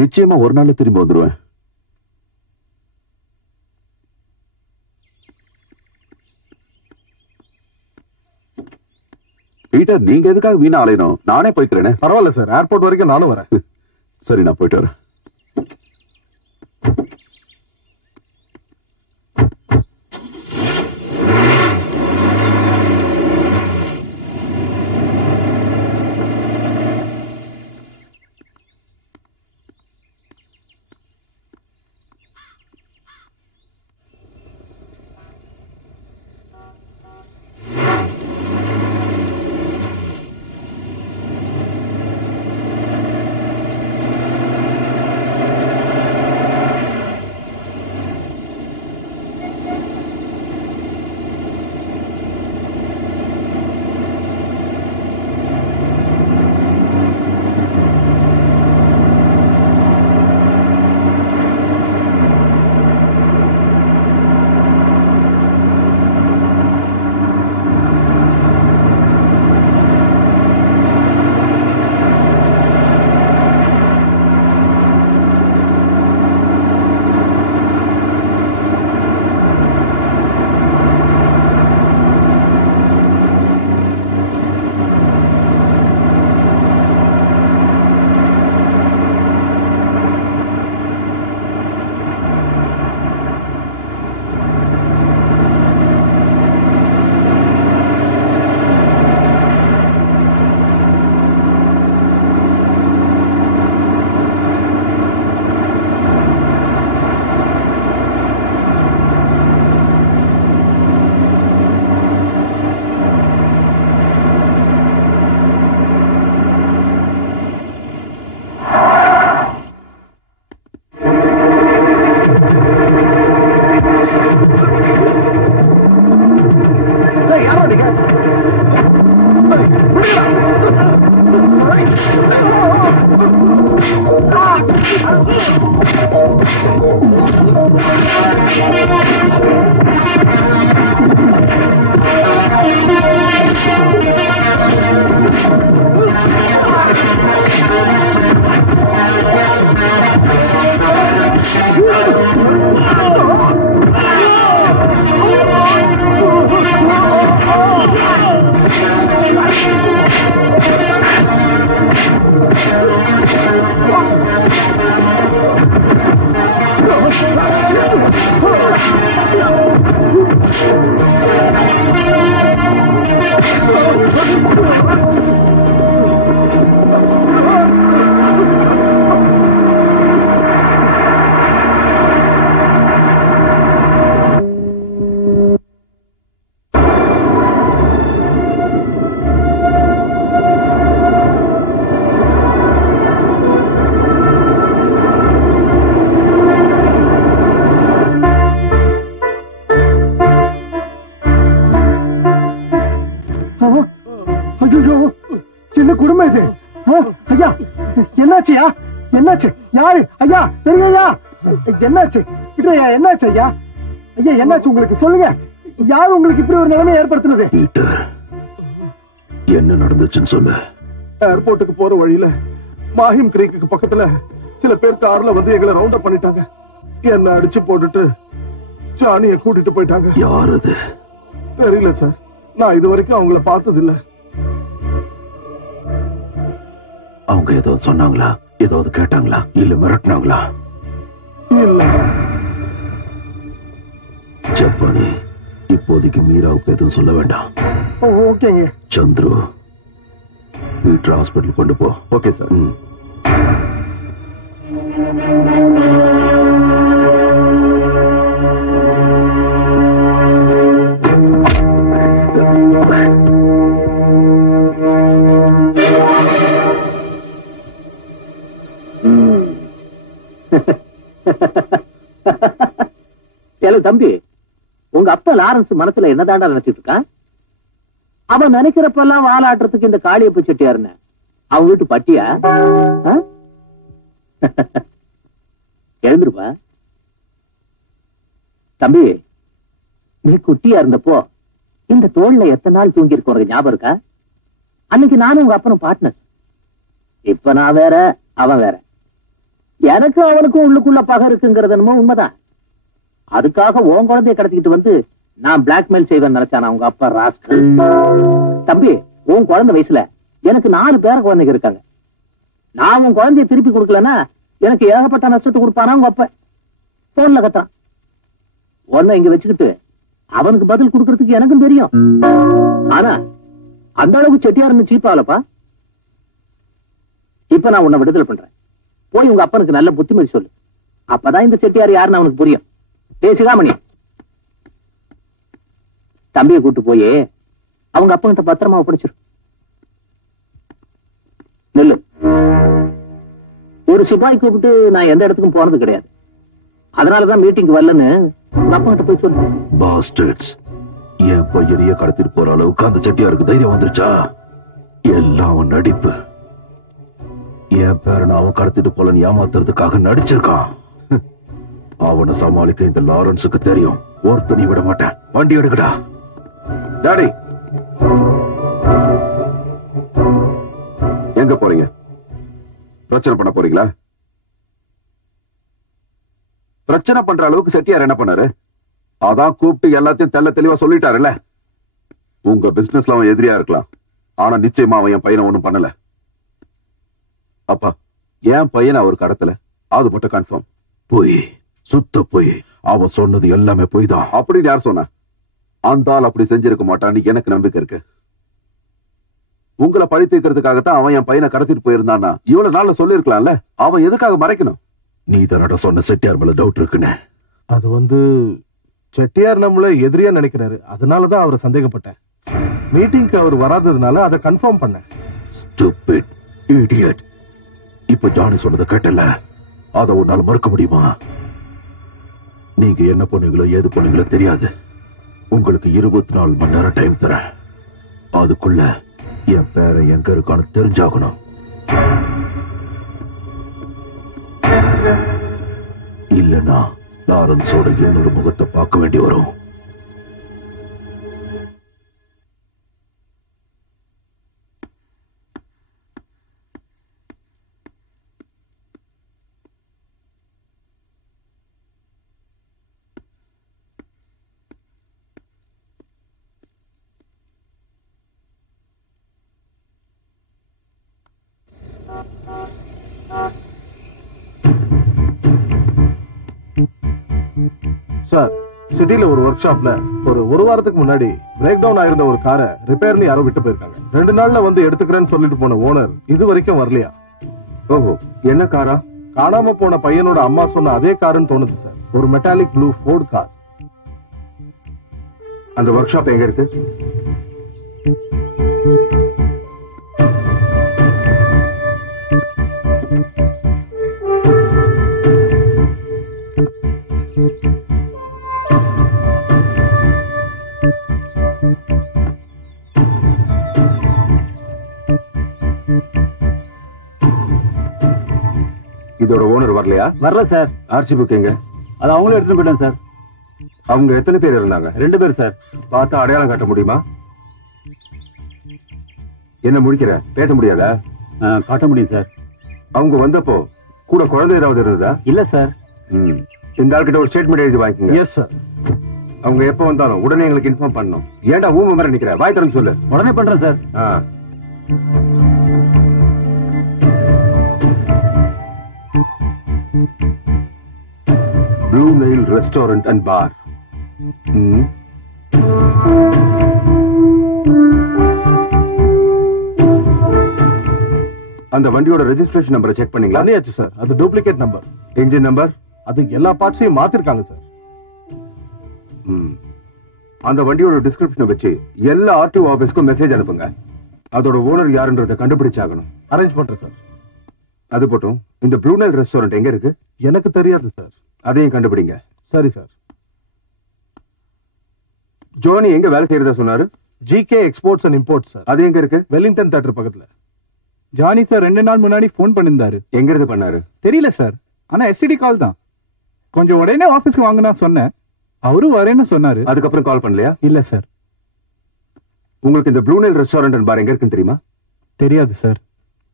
நிச்சயமா ஒரு நாள்ல திரும்பி வந்துருவேன். பீட்டர், நீங்க எதுக்காக வீணா அலையணும்? நானே போய்க்கிறேனே. பரவாயில்ல சார், ஏர்போர்ட் வரைக்கும் நானும் வரேன். சரி, நான் போயிட்டு வரேன். என்ன குடும்பம் இது? ஐயா, என்னாச்சுயா? என்னாச்சு? யாரு ஐயா? தெரியா? என்னாச்சு? என்னாச்சு ஐயா? ஐயா, என்னாச்சு உங்களுக்கு? சொல்லுங்க. யாரு உங்களுக்கு இப்படி ஒரு நிலைமை ஏற்படுத்தினது? என்ன நடந்துச்சுன்னு சொல்லு. ஏர்போர்ட்டுக்கு போற வழியில மாஹிம் கிரீக்கு பக்கத்துல சில பேர் கார்ல வந்து எங்களை ரவுண்ட் அப் பண்ணிட்டாங்க. என்ன அடிச்சு போட்டுட்டு ஜானிய கூட்டிட்டு போயிட்டாங்க. யார் அது? தெரியல சார், நான் இது வரைக்கும் அவங்கள பார்த்தது இல்ல. அவங்க ஏதாவது சொன்னாங்களா? ஏதாவது கேட்டாங்களா? இல்ல மிரட்டினாங்களா? இல்ல. ஜப்பானி, இப்போதைக்கு மீராவுக்கு எதுவும் சொல்ல வேண்டாம். ஓகேங்க. சந்துரு, வீட்டு ஹாஸ்பிட்டல் கொண்டு போ. Okay sir. தம்பி, உங்க அப்பா லாரன்ஸ் மனசுல என்னதாண்டா நினைச்சிட்டு இருக்கான்? அவன் நினைக்கிறப்பெல்லாம் வாலாட்டுறதுக்கு இந்த காளியப்ப செட்டியாருன்னு அவன் வீட்டு பட்டியா? எழுந்துருப்பா. தம்பி, நீ குட்டியா இருந்தப்போ இந்த தோல்ல எத்தனை நாள் தூங்கி இருக்க உனக்கு ஞாபகம் இருக்கா? அன்னைக்கு நானும் உங்க அப்பனும் பார்ட்னர்ஸ். இப்ப நான் வேற, அவன் வேற. எனக்கு அவனுக்கும் உள்ளுக்குள்ள பகை இருக்குங்கிறது என்னமோ உண்மைதான். அதுக்காக உன் குழந்தைய கடத்திக்கிட்டு வந்து நான் பிளாக்மெயில் செய்வேன் நினைச்சானா உங்க அப்பா ராஸ்கல்? தம்பி, உன் குழந்தை வயசுல எனக்கு 4 பேர குழந்தைங்க இருக்காங்க. நான் உன் குழந்தைய திருப்பி கொடுக்கலன்னா எனக்கு ஏகப்பட்ட நஷ்டத்தை கொடுப்பானா உங்க அப்பா? போன்ல கத்தான். உன்னை இங்க வச்சுக்கிட்டு அவனுக்கு பதில் கொடுக்கறதுக்கு எனக்கும் தெரியும். ஆனா அந்த அளவுக்கு செட்டியாருன்னு சீப்பாலப்பா. இப்ப நான் உன்னை விடுதலை பண்றேன். போய் உங்க அப்பனுக்கு நல்ல புத்திமதி சொல்லு. அப்பதான் இந்த செட்டியார் யாருன்னு அவனுக்கு புரியும். பேசிதாமணி, தம்பியை கூட்டு போய் அவங்க அப்பங்கிட்ட பத்திரமா ஒப்படைச்சிரு. நெல்லு. ஒரு சிப்பாய் கூப்பிட்டு நான் எந்த இடத்துக்கும் போறது கிடையாது. அதனாலதான் மீட்டிங் வரலன்னு அப்பங்கிட்ட போய் சொல்லு. பாஸ்டர்ட்ஸ், என் பையனையே கடத்திட்டு போற அளவுக்கு அந்த செட்டியாருக்கு தைரியம் வந்துருச்சா? எல்லாம் அவன் நடிப்பு. என் பேரனை அவன் கடத்திட்டு போலன்னு ஏமாத்துறதுக்காக நடிச்சிருக்கான். அவனை சமாளிக்க இந்த லாரன்ஸுக்கு தெரியும். ஒருத்தனி விட மாட்டேன். வண்டி எடுக்கடா. டாடி, எங்க போறீங்க? பிரச்சனை பண்ண போறீங்களா? பிரச்சனை பண்ற அளவுக்கு செட்டியார் என்ன பண்ணாரு? அதான் கூப்பிட்டு எல்லாத்தையும் தெல்ல தெளிவா சொல்லிட்டாருல்ல. உங்க பிசினஸ்ல அவன் எதிரியா இருக்கலாம், ஆனா நிச்சயமா அவன் என் பையனை ஒண்ணும் பண்ணல. அப்பா, என் பையனை அவர் கடத்தல, அது மட்டும் கன்ஃபார்ம். போய் சுத்த போய் அவன் சொன்னது எல்லாமே போய் தான். அப்படின்னு யார் சொன்ன? அந்த ஆள் அப்படி செஞ்சிருக்க மாட்டான்னு எனக்கு நம்பிக்கை இருக்கு. உங்களை பழி தீர்க்கிறதுக்காகத்தான் அவன் என் பையனை கடத்திட்டு போயிருந்தான்னா இவ்வளவு நாள்ல சொல்லிருக்கலாம்ல. அவன் எதுக்காக மறைக்கணும்? நீ தானடா சொன்ன செட்டியார் மேல டவுட் இருக்குன்னு. அது செட்டியார் நம்மள எதிரியா நினைக்கிறாரு, அதனாலதான் அவரை சந்தேகப்பட்டேன். மீட்டிங்க்கு அவர் வராததுனால அதை கன்ஃபார்ம் பண்ணேன். Stupid idiot. இப்ப ஜானி சொன்னதை கேட்டல, அதை உன்னால மறுக்க முடியுமா? நீங்க என்ன பண்ணுவீங்களோ ஏது பண்ணுவீங்களோ தெரியாது. உங்களுக்கு 24 மணி நேரம் டைம் தரேன். அதுக்குள்ள என் பேரை எங்க இருக்கான்னு தெரிஞ்சாகணும். இல்லனா லாரன்ஸோட இன்னொரு முகத்தை பார்க்க வேண்டி வரும். சார், சிட்டில ஒரு ஒர்க் ஷாப்ல ஒரு வாரத்துக்கு முன்னாடி பிரேக் டவுன் ஆயிருந்த ஒரு காரை ரிப்பேர்னு யாரோ விட்டு போயிருக்காங்க. 2 நாள்ல வந்து எடுத்துக்கிறேன்னு சொல்லிட்டு போன ஓனர் இது வரைக்கும் வரலையா? ஓஹோ, என்ன காரா? காணாம போன பையனோட அம்மா சொன்ன அதே காருன்னு தோணுது சார். ஒரு மெட்டாலிக் ப்ளூ ஃபோர்ட் கார். அந்த ஒர்க் ஷாப் எங்க இருக்கு? இதோட ஓனர் வரலையா? வரல சார். ஆர்சி புக் எங்க? அது அவங்களும் எடுத்துட்டு போயிட்டாங்க சார். அவங்க எத்தனை பேர் இருந்தாங்க? 2 பேர் சார். பார்த்தா அடையாளம் காட்ட முடியுமா? என்ன முடிக்கிற? பேச முடியாதா? காட்ட முடியும் சார். அவங்க வந்தப்போ கூட குழந்தை ஏதாவது இருந்ததா? இல்ல சார். இந்த ஆள்கிட்ட ஒரு ஸ்டேட்மெண்ட் எழுதி வாங்கிக்கோங்க. Yes sir. அவங்க எப்ப வந்தாலும் உடனே எங்களுக்கு இன்ஃபார்ம் பண்ணணும். ஏன்டா ஊமை மாதிரி நிக்கிற? வாய் திறந்து சொல்லு. உடனே பண்றேன் sir. Blue Nile restaurant and bar. அந்த வண்டியோட ரெஜிஸ்ட்ரேஷன் நம்பரை செக் பண்ணீங்களா? பண்ணியாச்சு சார். அது டூப்ளிகேட் நம்பர். Engine number? அது எல்லா பார்ட்ஸையும் மாத்திருக்காங்க சார். அந்த வண்டியோட டிஸ்கிரிப்ஷனை வச்சு எல்லா ஆர்டிஓ ஆபீஸ்க்கும் மெசேஜ் அனுப்புங்க. அதோட ஓனர் யாருன்றத கண்டுபிடிச்சாகணும். அரேஞ்ச் பண்றேன் சார். அது போட்டும், இந்த ப்ளூ நைல் ரெஸ்டாரண்ட் எங்க இருக்கு? எனக்கு தெரியாது சார். அதையும் கண்டுபிடிங்க. சரி சார். ஜோனி எங்க வேலை செய்யறதா சொன்னாரு? GK exports and imports sir. அது எங்க இருக்கு? வெலிங்டன் தியேட்டர் பக்கத்துல. ஜானி சார் 2 நாள் முன்னாடி போன் பண்ணிருந்தாரு. எங்க இருந்து பண்ணாரு தெரியல சார். ஆனா எஸ்டிடி கால் தான். கொஞ்சம் உடனே ஆபீஸ்க்கு வாங்கினா சொன்னேன். அவரும் வரேன்னு சொன்னாரு. அதுக்கப்புறம் கால் பண்ணலையா? இல்ல சார். உங்களுக்கு இந்த ப்ளூ நைல் ரெஸ்டாரண்ட் அண்ட் பார் எங்க இருக்குன்னு தெரியுமா? தெரியாது சார்.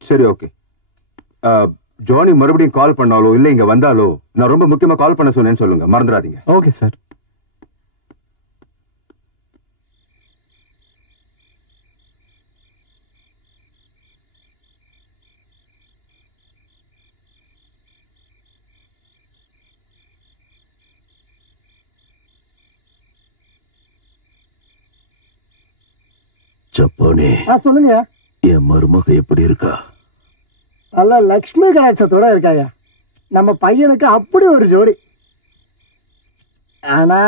சரி, ஓகே. ஜானி மறுபடியும் கால் பண்ணாலோ இல்ல இங்க வந்தாலோ நான் ரொம்ப முக்கியமா கால் பண்ண சொன்னேன்னு சொல்லுங்க. மறந்துடாதீங்க. Okay sir. சப்பானே, சொல்லுங்க. என் மருமக எப்படி இருக்கா? நல்ல லக்ஷ்மி கடாட்சத்தோட இருக்காயா. நம்ம பையனுக்கு அப்படி ஒரு ஜோடி. ஆனா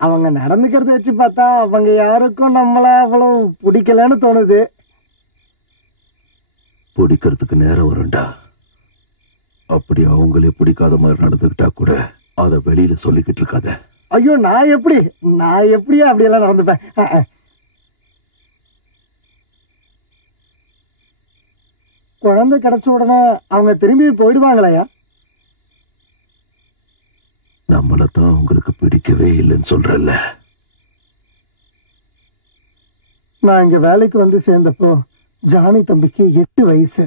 அவங்க நடந்துக்கிறத வச்சு பார்த்தா அவங்க யாருக்கும் நம்மள அவ்வளவு பிடிக்கலன்னு தோணுது. பிடிக்கிறதுக்கு நேரம் வரும்டா. அப்படி அவங்களே பிடிக்காத மாதிரி நடந்துகிட்டா கூட அத வெளியில சொல்லிக்கிட்டு இருக்காத. ஐயோ, நான் எப்படியா அப்படியெல்லாம் நடந்துப்பேன். குழந்தை கிடைச்ச உடனே அவங்க திரும்பி போயிடுவாங்களையா? நம்மளத்தான் அவங்களுக்கு பிடிக்கவே இல்லைன்னு சொல்றல்ல. நான் இங்க வேலைக்கு வந்து சேர்ந்தப்போ ஜானி தம்பிக்கு 8 வயசு.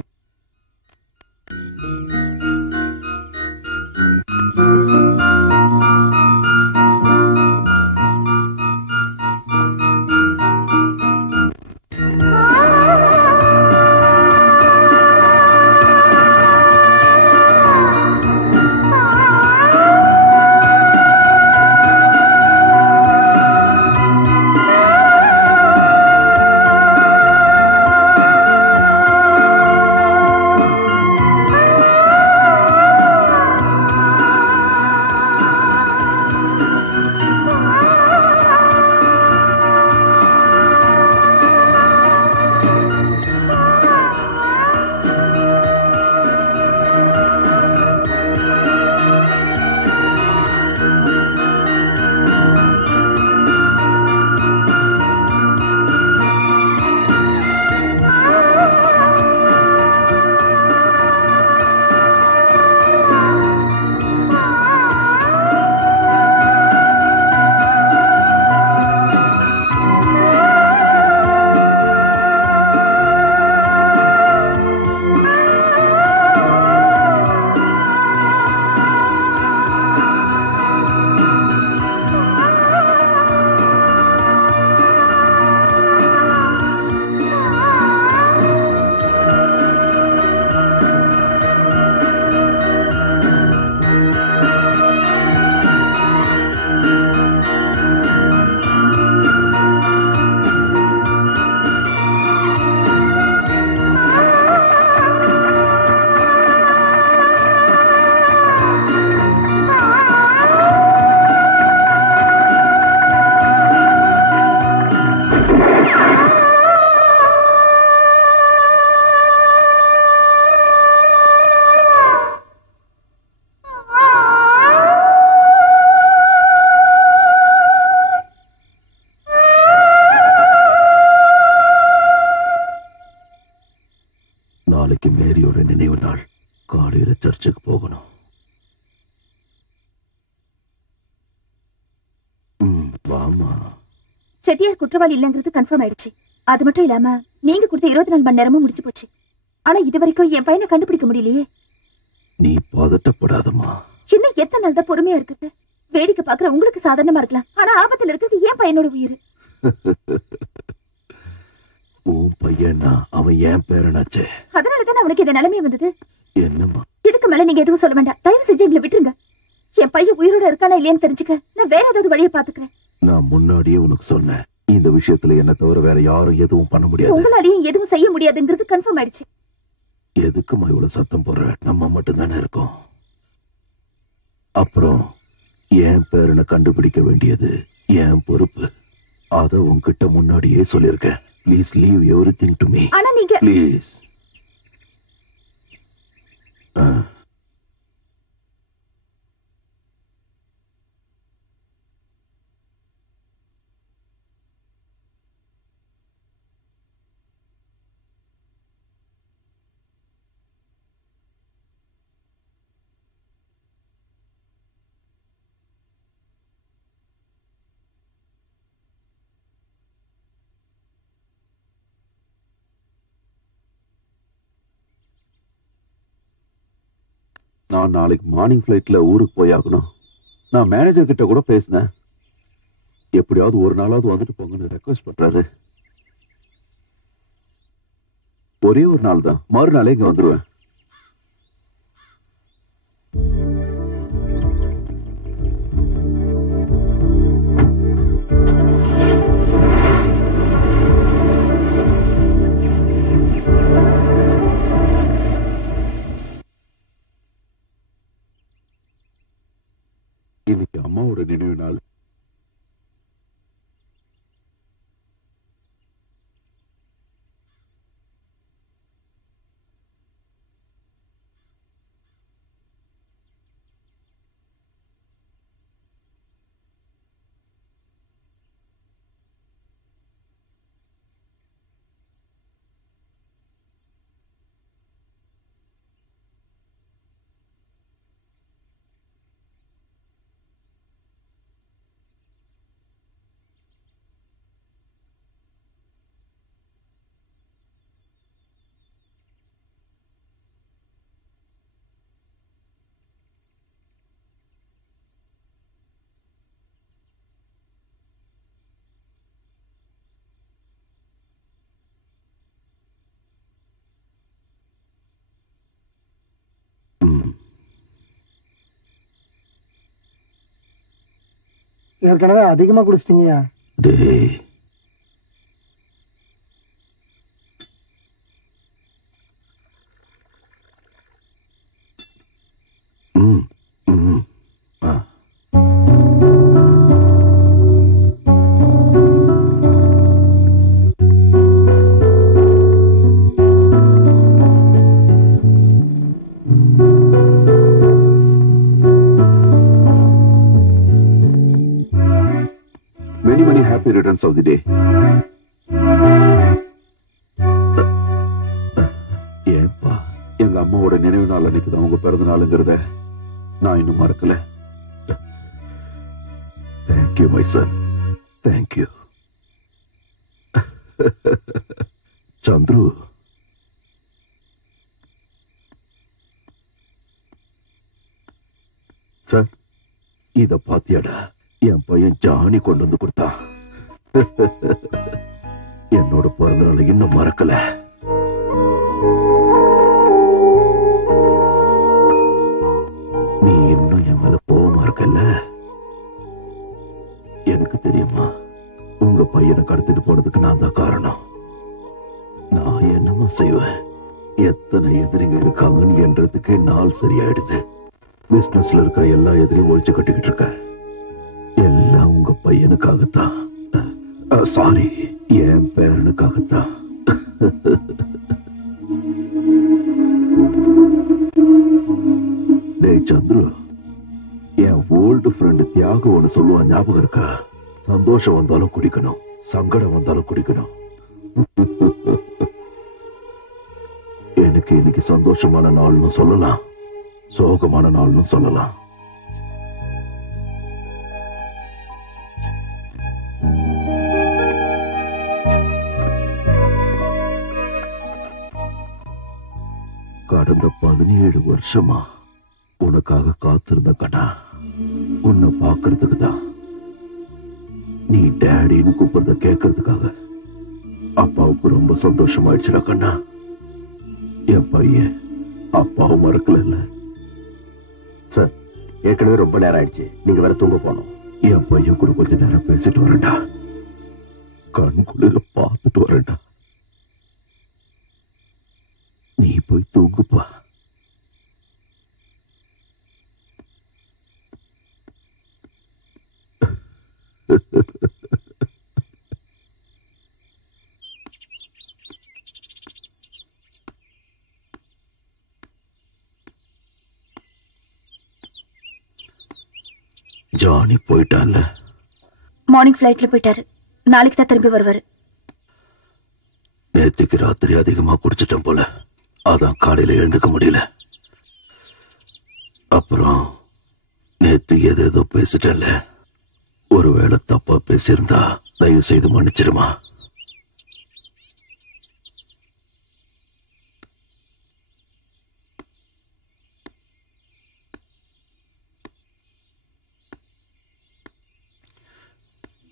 நாளைக்கு மேரியோட நினைவு நாள். காலையில சர்ச்சுக்கு போகணும். வாமா. செட்டியார் குற்றவாளி இல்லங்கிறது கன்ஃபார்ம் ஆயிடுச்சு. அது மட்டும் இல்லாம நீங்க கொடுத்த 24 மணி நேரமும் முடிச்சு போச்சு. ஆனா இது வரைக்கும் என் பையனை கண்டுபிடிக்க முடியலையே. நீ பதட்டப்படாதம்மா. இன்னும் எத்தனை நாள் தான் பொறுமையா இருக்குது? வேடிக்கை பாக்குற உங்களுக்கு சாதாரணமா இருக்கலாம், ஆனா ஆபத்துல இருக்கிறது ஏன் பையனோட உயிர். உன் பையனா அவன் ஏன் பேரனாச்சே. அதனாலதான் அவனுக்கு இந்த நிலைமை வந்தது. என்னம்மா? இதுக்கு மேல நீங்க எதுவும் சொல்ல வேண்டாம். தயவு செஞ்சு எங்களை விட்டுருங்க. என் பையன் உயிரோட இருக்கானா இல்லையான்னு தெரிஞ்சுக்க நான் வேற ஏதாவது வழியை பாத்துக்கிறேன். நான் முன்னாடியே உனக்கு சொன்னேன், இந்த விஷயத்துல என்ன தவிர வேற யாரும் எதுவும் பண்ண முடியாது. உங்களாலையும் எதுவும் செய்ய முடியாதுங்கிறது கன்ஃபார்ம் ஆயிடுச்சு. எதுக்குமா இவ்வளவு சத்தம் போடுற? நம்ம மட்டும் தானே இருக்கோம். அப்புறம் என் பேரனை கண்டுபிடிக்க வேண்டியது என் பொறுப்பு. அத உன்கிட்ட முன்னாடியே சொல்லிருக்கேன். Please leave everything to me. ஆனா நீங்க ப்ளீஸ். நான் நாளைக்கு மார்னிங் ஃபிளைட்ல ஊருக்கு போயாகணும். நான் மேனேஜர் கிட்ட கூட பேசினேன். எப்படியாவது ஒரு நாளாவது வந்துட்டு போங்கன்னு ரெக்வஸ்ட் பண்றாரு. ஒரே ஒரு நாள் தான், மறுநாளே இங்க வந்துருவேன். இன்னைக்கு அம்மாவோட நினைவு நாள். ஏற்கனவே அதிகமா குடிச்சிட்டீங்க. டேய், many happy returns of the day. ஏன்பா, எங்க அம்மாவோட நினைவு நாள் அன்னைக்கு தான் உங்க பிறந்த நாளுங்கிறத நான் இன்னும் மறக்கல. Thank you my son, thank you. Chandru, sir இத பாத்தியாடா? என் பையன் ஜானி கொண்டு வந்து கொடுத்தான். என்னோட பிறந்த நாளை இன்னும் மறக்கல. நீ இன்னும் என் மேல கோவமா இருக்கல்ல? எனக்கு தெரியுமா, உங்க பையனை கடத்திட்டு போனதுக்கு நான் தான் காரணம். நான் என்னமா செய்வேன்? எத்தனை எதிரிங்க இருக்காங்கன்னு என்றதுக்கே நாள் சரியாயிடுது. பிசினஸ்ல இருக்கிற எல்லா எதிரையும் ஒழிச்சு கட்டிக்கிட்டு இருக்கேன். எல்லாம் உங்க பையனுக்காகத்தான். சாரி, என் பேரனுக்காகத்தான். டேய் சந்துரு, என் ஓல்டு ஃப்ரெண்ட் தியாகு ஒண்ணு சொல்லுவான், ஞாபகம் இருக்கா? சந்தோஷம் வந்தாலும் குடிக்கணும், சங்கடம் வந்தாலும் குடிக்கணும். எனக்கு இன்னைக்கு சந்தோஷமான நாள்னு சொல்லலாம், சோகமான நாள்னு சொல்லலாம். கடந்த 17 வருஷமா உனக்காக காத்திருந்த கண்ணா, உன்னை பாக்குறதுக்கு தான். நீ டேடின்னு கூப்பிடுறத கேட்கறதுக்காக. அப்பாவுக்கு ரொம்ப சந்தோஷமாயிடுச்சுடா கண்ணா. என் பையன் அப்பாவும் மறக்கல. சார், ஏற்கனவே ரொம்ப நேரம் ஆயிடுச்சு, நீங்க வேற தூங்க போனோம். என் பையன் கூட கொஞ்ச நேரம் பேசிட்டு வரேன்டா, கண் குளிர பார்த்துட்டு வரேன்டா. நீ போய் தூங்குப்பா. ஜானி போயிட்டான்ல? மார்னிங் ஃபிளைட்ல போயிட்டாரு. நாளைக்கு தான் திரும்பி வருவாரு. நேத்துக்கு ராத்திரி அதிகமா குடிச்சிட்டேன் போல, அதான் காலையில எழுந்துக்க முடியல. அப்புறம் நேத்து ஏதேதோ பேசிட்டேன்ல, ஒருவேளை தப்பா பேசியிருந்தா தயவு செய்து மன்னிச்சிருமா.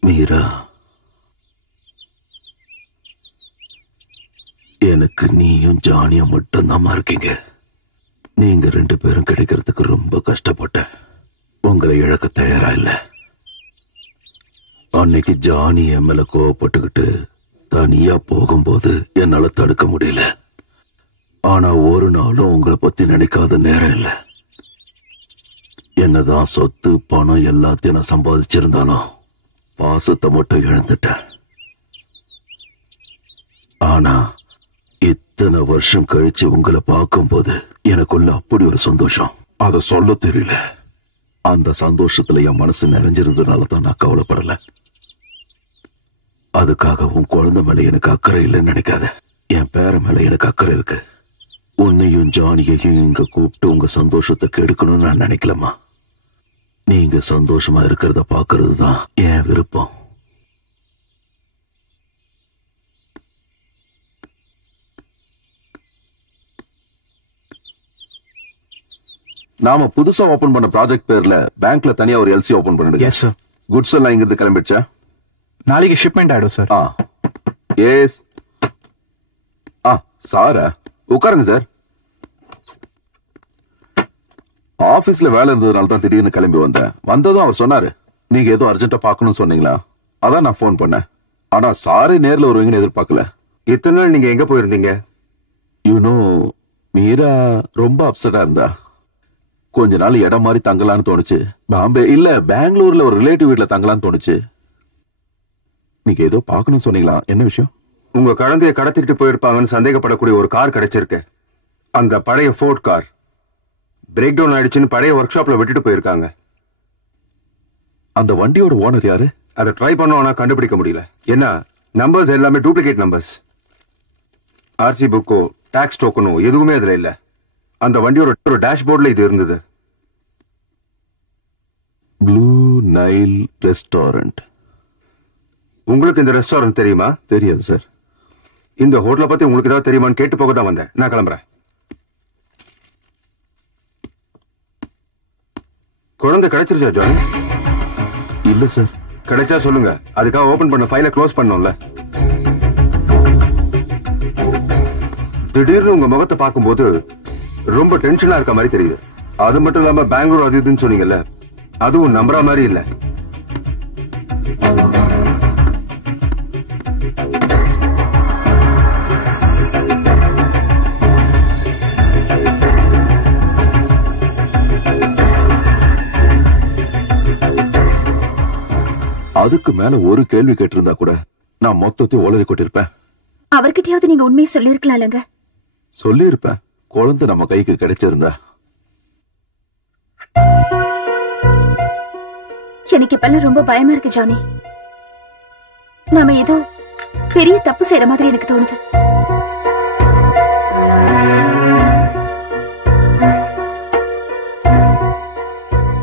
மீரா, எனக்கு நீயும் ஜானியும் மட்டும்தான் இருக்கீங்க. நீங்க 2 பேரும் கிடைக்கிறதுக்கு ரொம்ப கஷ்டப்பட்டேன். உங்களை இழக்க தயாரா இல்ல. அன்னைக்கு ஜானி என் மேல கோவப்பட்டுக்கிட்டு தனியா போகும்போது என்னால தடுக்க முடியல. ஆனா ஒரு நாளும் உங்களை பத்தி நினைக்காத நேரம் இல்ல. என்னதான் சொத்து பணம் எல்லாத்தையும் நான் சம்பாதிச்சிருந்தாலும் பாசத்தை மட்டும் இழந்துட்டேன். ஆனா இத்தனை வருஷம் கழிச்சு உங்களை பார்க்கும்போது எனக்குள்ள அப்படி ஒரு சந்தோஷம், அதை சொல்ல தெரியல. அந்த சந்தோஷத்துல என் மனசு நிறைஞ்சிருந்ததுனால தான் நான் கவலைப்படல. அதுக்காக உன் குழந்தை மேல எனக்கு அக்கறை இல்லைன்னு நினைக்காத. என் பேர மேல எனக்கு அக்கறை இருக்கு. உன்னையும் ஜானியையும் இங்க கூப்பிட்டு உங்க சந்தோஷத்தை கெடுக்கணும்னு நான் நினைக்கலமா. நீங்க சந்தோஷமா இருக்கிறத பாக்குறது தான் என் விருப்பம். நாம புதுசா ஓபன் பண்ண ப்ராஜெக்ட் பேர்ல பேங்க்ல தனியா ஒரு எல்சி ஓபன் பண்ணிடுங்க. Yes sir. குட்ஸ் எல்லாம் இங்கிருந்து கிளம்பிடுச்சா? நாளைக்கு ஷிப்மெண்ட் ஆயிடும் சார். எஸ். சாரா, உட்காருங்க சார். ஆபீஸ்ல வேலை இருந்ததுனால தான் திடீர்னு கிளம்பி வந்தேன். வந்ததும் அவர் சொன்னாரு, நீங்க ஏதோ அர்ஜென்ட்டா பாக்கணும்னு சொன்னீங்களா, அதான் நான் போன் பண்ணேன். ஆனா சாரே நேர்ல வருவீங்கன்னு எதிர்பார்க்கல. இத்தனை நாள் நீங்க எங்க போயிருந்தீங்க? யூனோ, மீரா ரொம்ப அப்செட்டா இருந்தா. கொஞ்ச நாள் இடம் மாதிரி தங்கலான்னு தோணுச்சு. பாம்பே இல்ல பெங்களூர்ல ஒரு ரிலேட்டிவ் வீட்டுல தங்கலான்னு தோணுச்சு. நீங்க ஏதோ பாக்கணும்னு சொன்னீங்களா, என்ன விஷயம்? உங்க குழந்தைய கடத்திட்டு போயிருப்பாங்கன்னு சந்தேகப்படக்கூடிய ஒரு கார் கிடைச்சிருக்கு. அந்த பழைய ஃபோர்ட் கார் பிரேக் டவுன் ஆயிடுச்சுன்னு பழைய ஒர்க் ஷாப்ல விட்டுட்டு போயிருக்காங்க. அந்த வண்டியோட ஓனர் யாரு? அதை ட்ரை பண்ணோம், ஆனா கண்டுபிடிக்க முடியல. ஏன்னா நம்பர்ஸ் எல்லாமே டூப்ளிகேட் நம்பர்ஸ். ஆர்சி புக்கோ டாக்ஸ் டோக்கனோ எதுவுமே அதுல இல்ல. அந்த வண்டியோட ஒரு டேஷ்போர்ட்ல இது இருந்தது. Blue Nile restaurant. உங்களுக்கு இந்த ரெஸ்டாரண்ட் தெரியுமா? தெரியாது சார். இந்த ஹோட்டலை பத்தி உங்களுக்கு ஏதாவது தெரியுமான்னு கேட்டு போக தான் வந்தேன். நான் கிளம்புறேன். குழந்தை கிடைச்சிருச்சா ஜானி? இல்ல சார். கிடைச்சா சொல்லுங்க, அதுக்காக ஓபன் பண்ண ஃபைலை க்ளோஸ் பண்ணோம்ல. திடீர்னு உங்க முகத்தை பார்க்கும்போது ரொம்ப டென்ஷனா இருக்க மாதிரி தெரியுது. அது மட்டும் இல்லாம பெங்களூர் அது இதுன்னு சொன்னீங்கல்ல, அதுவும் நம்புற மாதிரி இல்ல. அதுக்கு மேல ஒரு கேள்வி கேட்டிருந்தா கூட நான் மொத்தத்தையும் உளறி கொட்டிருப்பேன். அவர்கிட்டயாவது நீங்க உண்மையை சொல்லிருக்கலாம்லங்க. சொல்லிருப்பேன், குழந்தை நம்ம கைக்கு கிடைச்சிருந்தா. எனக்கு இப்பெல்லாம் ரொம்ப பயமா இருக்கு ஜானி. நாம ஏதோ பெரிய தப்பு செய்யற மாதிரி எனக்கு தோணுது.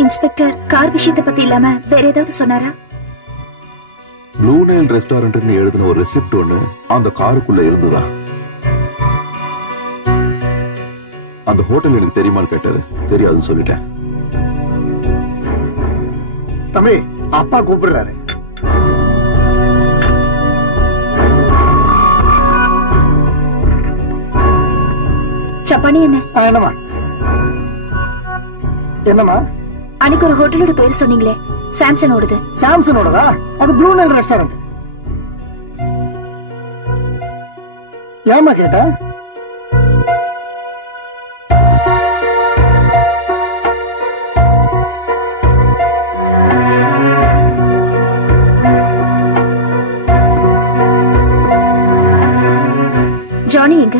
இன்ஸ்பெக்டர் கார் விஷயத்தை பத்தி இல்லாம வேற ஏதாவது சொன்னாரா? ப்ளூ நைல் ரெஸ்டாரண்ட் எழுதின ஒரு ரெசிப்ட் ஒண்ணு அந்த காருக்குள்ள இருந்ததா? அந்த ஹோட்டல் எனக்கு தெரியுமான்னு கேட்டாரு. தெரியாதுன்னு சொல்லிட்டேன். தம்பி, அப்பா கூப்பிடுறாரு. சப்பானி என்ன? என்னம்மா? என்னம்மா? அன்னைக்கு ஒரு ஹோட்டலோட பேர் சொன்னீங்களே, சாம்சனோடது. சாம்சனோடதா? அது ப்ளூ நைல் ரெஸ்டாரண்ட். ஏமா கேட்ட? ஜானி எங்க?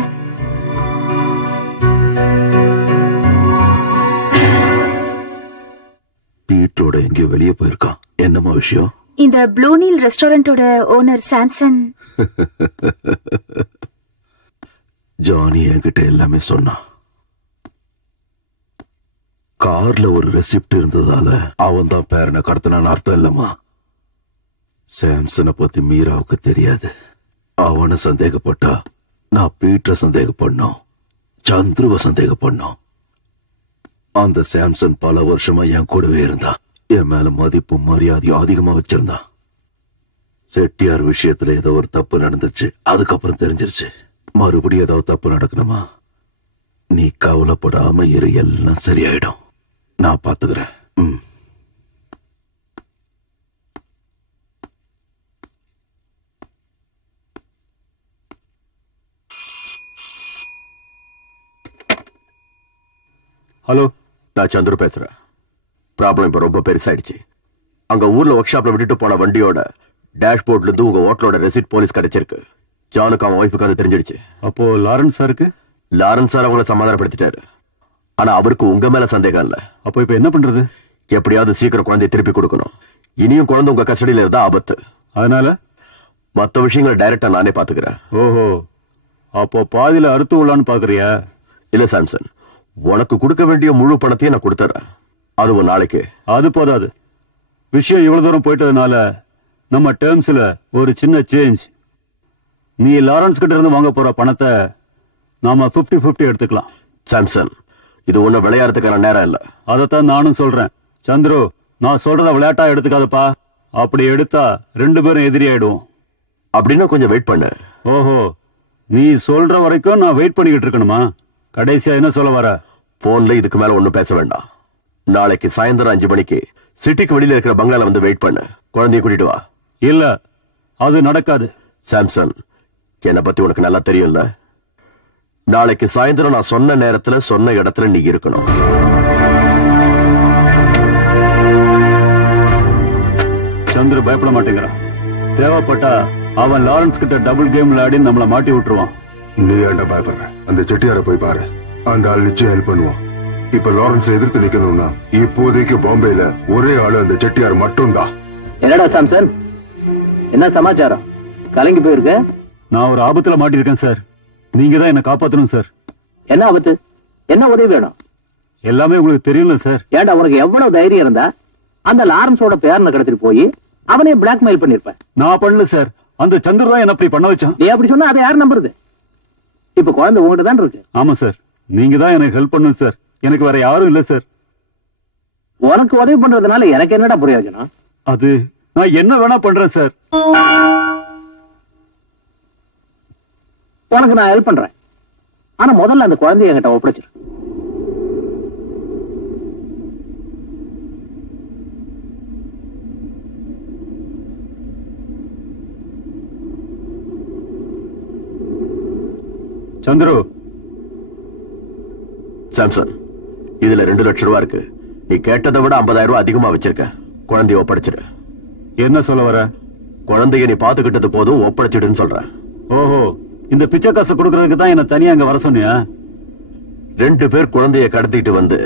பீட்டரோட எங்கேயோ வெளியே போயிருக்கான். என்னமா விஷயம்? இந்த ப்ளூ நீல் ரெஸ்டாரண்டோட ஓனர் சாம்சன். ஜானி என்கிட்ட எல்லாமே சொன்னான். கார்ல ஒரு ரெசிப்ட் இருந்ததால அவன் தான் பேரனை கடத்தினான்னு அர்த்தம் இல்லம்மா. சாம்சனை பத்தி மீராவுக்கு தெரியாது. அவனை சந்தேகப்பட்டா நான் பீட்டரை சந்தேகப்படணும், சந்துருவ சந்தேகப்படணும். அந்த சாம்சன் பல வருஷமா என் கூடவே இருந்தான். என் மேல மதிப்பும் மரியாதையும் அதிகமா வச்சிருந்தான். செட்டியார் விஷயத்துல ஏதோ ஒரு தப்பு நடந்துச்சு. அதுக்கப்புறம் தெரிஞ்சிருச்சு. மறுபடியும் ஏதாவது தப்பு நடக்கணுமா? நீ கவலைப்படாம இரு, எல்லாம் சரியாயிடும். நான் பாத்துக்கிறேன். ஹலோ, நான் சந்துரு பேசுறேன். ப்ராப்ளம் இப்ப ரொம்ப பெருசாயிடுச்சு. அங்க ஊர்ல ஒர்க் ஷாப்ல விட்டுட்டு போன வண்டியோட டேஷ்போர்ட்ல இருந்து உங்க ஹோட்டலோட ரெசிப்ட் போலீஸ் கிடைச்சிருக்கு. ஜானுக்கு அவன் ஒய்ஃபுக்கு அது தெரிஞ்சிடுச்சு. அப்போ லாரன்ஸ் சாருக்கு? லாரன்ஸ் சார் அவங்கள சமாதானப்படுத்திட்டாரு. ஆனா அவருக்கு உங்க மேல சந்தேகம் இல்ல. அப்போ இப்ப என்ன பண்றது? எப்படியாவது சீக்கிரம் குழந்தைய திருப்பி கொடுக்கணும். இனியும் குழந்தை உங்க கஸ்டடியில இருந்தா ஆபத்து. அதனால மத்த விஷயங்களை டைரக்டா நானே பாத்துக்கிறேன். ஓஹோ, அப்போ பாதியில அறுத்து விடலான்னு பாக்குறியா? இல்ல சாம்சன், உனக்கு கொடுக்க வேண்டிய முழு பணத்தையும் நான் கொடுத்துறேன். அதுவும் நாளைக்கு. அது போதாது. விஷயம் இவ்வளவு தூரம் போயிட்டதுனால நம்ம டேர்ம்ஸ்ல ஒரு சின்ன சேஞ்ச். நீ லாரன்ஸ் கிட்ட இருந்து வாங்க போற பணத்தை நாம 50-50 எடுத்துக்கலாம். சாம்சன், இது ஒண்ணு விளையாடுறதுக்கான நேரம் இல்ல. அதைத்தான் நானும் சொல்றேன். சந்துரு, நான் சொல்றத விளையாட்டா எடுத்துக்காதப்பா. அப்படி எடுத்தா 2 பேரும் எதிரி ஆயிடுவோம். அப்படின்னா கொஞ்சம் வெயிட் பண்ணு. ஓஹோ, நீ சொல்ற வரைக்கும் நான் வெயிட் பண்ணிக்கிட்டு இருக்கணுமா? கடைசியா என்ன சொல்ல வர? போன்ல இதுக்கு மேல ஒண்ணும் பேச வேண்டாம். நாளைக்கு சாயந்தரம் 5 மணிக்கு சிட்டிக்கு வெளியில இருக்கிற பங்களால வந்து வெயிட் பண்ணு. குழந்தைய கூட்டிட்டு வா. இல்ல, அது நடக்காது. சாம்சன், என்னை பத்தி உனக்கு நல்லா தெரியும்ல. நாளைக்கு சாயந்தரம் நான் சொன்ன நேரத்துல சொன்ன இடத்துல நீ இருக்கணும். சந்திர பயப்பட மாட்டேங்கிறான். தேவைப்பட்டா அவன் லாரன்ஸ் கிட்ட டபுள் கேம் விளையாடி நம்மள மாட்டி விட்டுருவான். நீ ஏன்டா பயப்படுற? அந்த செட்டியார போய் பாரு. அந்த ஆள் நிச்சயம் ஹெல்ப் பண்ணுவான். இப்ப லாரன்ஸ் எதிர்த்து நிக்கணும்னா இப்போதைக்கு பாம்பேல ஒரே ஆளு அந்த செட்டியார் மட்டும் தான். என்னடா சாம்சன், என்ன சமாச்சாரம்? கலங்கி போயிருக்க? நான் ஒரு ஆபத்துல மாட்டிருக்கேன் சார். நீங்க தான் என்ன காப்பாத்தணும் சார். என்ன ஆபத்து? என்ன உதவி வேணும்? எல்லாமே உங்களுக்கு தெரியல சார். ஏன்டா, உனக்கு எவ்வளவு தைரியம் இருந்தா அந்த லாரன்ஸோட பேரனை கடத்திட்டு போய் அவனே பிளாக்மெயில் பண்ணிருப்பேன். நான் பண்ணல சார். அந்த சந்திர தான் என்ன அப்படி பண்ண வச்சான். நீ அப்படி சொன்னா அதை யார் நம்புறது? இப்ப குழந்தை உங்ககிட்ட தான் இருக்கு. ஆமா சார், நீங்க தான் எனக்கு ஹெல்ப் பண்ணணும் சார். எனக்கு வேற யாரும் இல்ல சார். உனக்கு உதவி பண்றதுனால எனக்கு என்னடா பிரயோஜனம்? அது நான் என்ன வேணா பண்றேன் சார். உனக்கு நான் ஹெல்ப் பண்றேன். ஆனா முதல்ல அந்த குழந்தைய என்கிட்ட ஒப்படைச்சிரு. சந்துரு. சாம்சன், இதுல 2 லட்சம் ரூபாய் இருக்கு. நீ கேட்டதை விட 50,000 ரூபாய் அதிகமா வச்சிருக்க. குழந்தைய ஒப்படைச்சிடு. என்ன சொல்ல வர? குழந்தைய நீ பாத்துக்கிட்டது போதும், ஒப்படைச்சிடுன்னு சொல்றேன். ஓஹோ, இந்த பிச்சை காசு கொடுக்கறதுக்கு தான் என்ன தனியா அங்க வர சொன்னியா? 2 பேர் குழந்தைய கடத்திட்டு வந்து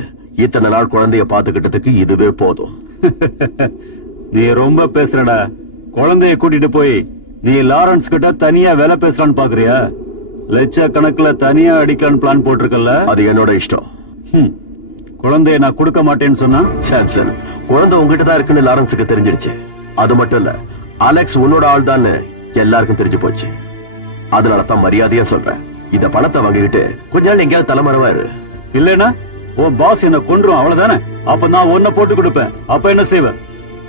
இத்தனை நாள் குழந்தைய பாத்துக்கிட்டதுக்கு இதுவே போதும். நீ ரொம்ப பேசுறடா. குழந்தைய கூட்டிட்டு போய் நீ லாரன்ஸ் கிட்ட தனியா வேலை பேசலான்னு பாக்குறியா? லட்சக்கணக்குல தனியா அடிக்கலான்னு பிளான் போட்டிருக்கல. அது என்னோட இஷ்டம். குழந்தைய நான் கொடுக்க மாட்டேன்னு சொன்னா? சாம்சன், குழந்தை உங்ககிட்ட தான் இருக்குன்னு லாரன்ஸுக்கு தெரிஞ்சிருச்சு. அது மட்டும் இல்ல, அலெக்ஸ் உன்னோட ஆள் தான் எல்லாருக்கும் தெரிஞ்சு போச்சு. அதனாலதான் மரியாதையா சொல்றேன். இந்த பணத்தை வாங்கிக்கிட்டு கொஞ்ச நாள் எங்கேயாவது தலைமறைவா இரு. இல்லைன்னா உன் பாஸ் என்ன கொன்றும் அவ்வளவுதானே. அப்ப நான் ஒன்ன போட்டு கொடுப்பேன். அப்ப என்ன செய்வேன்?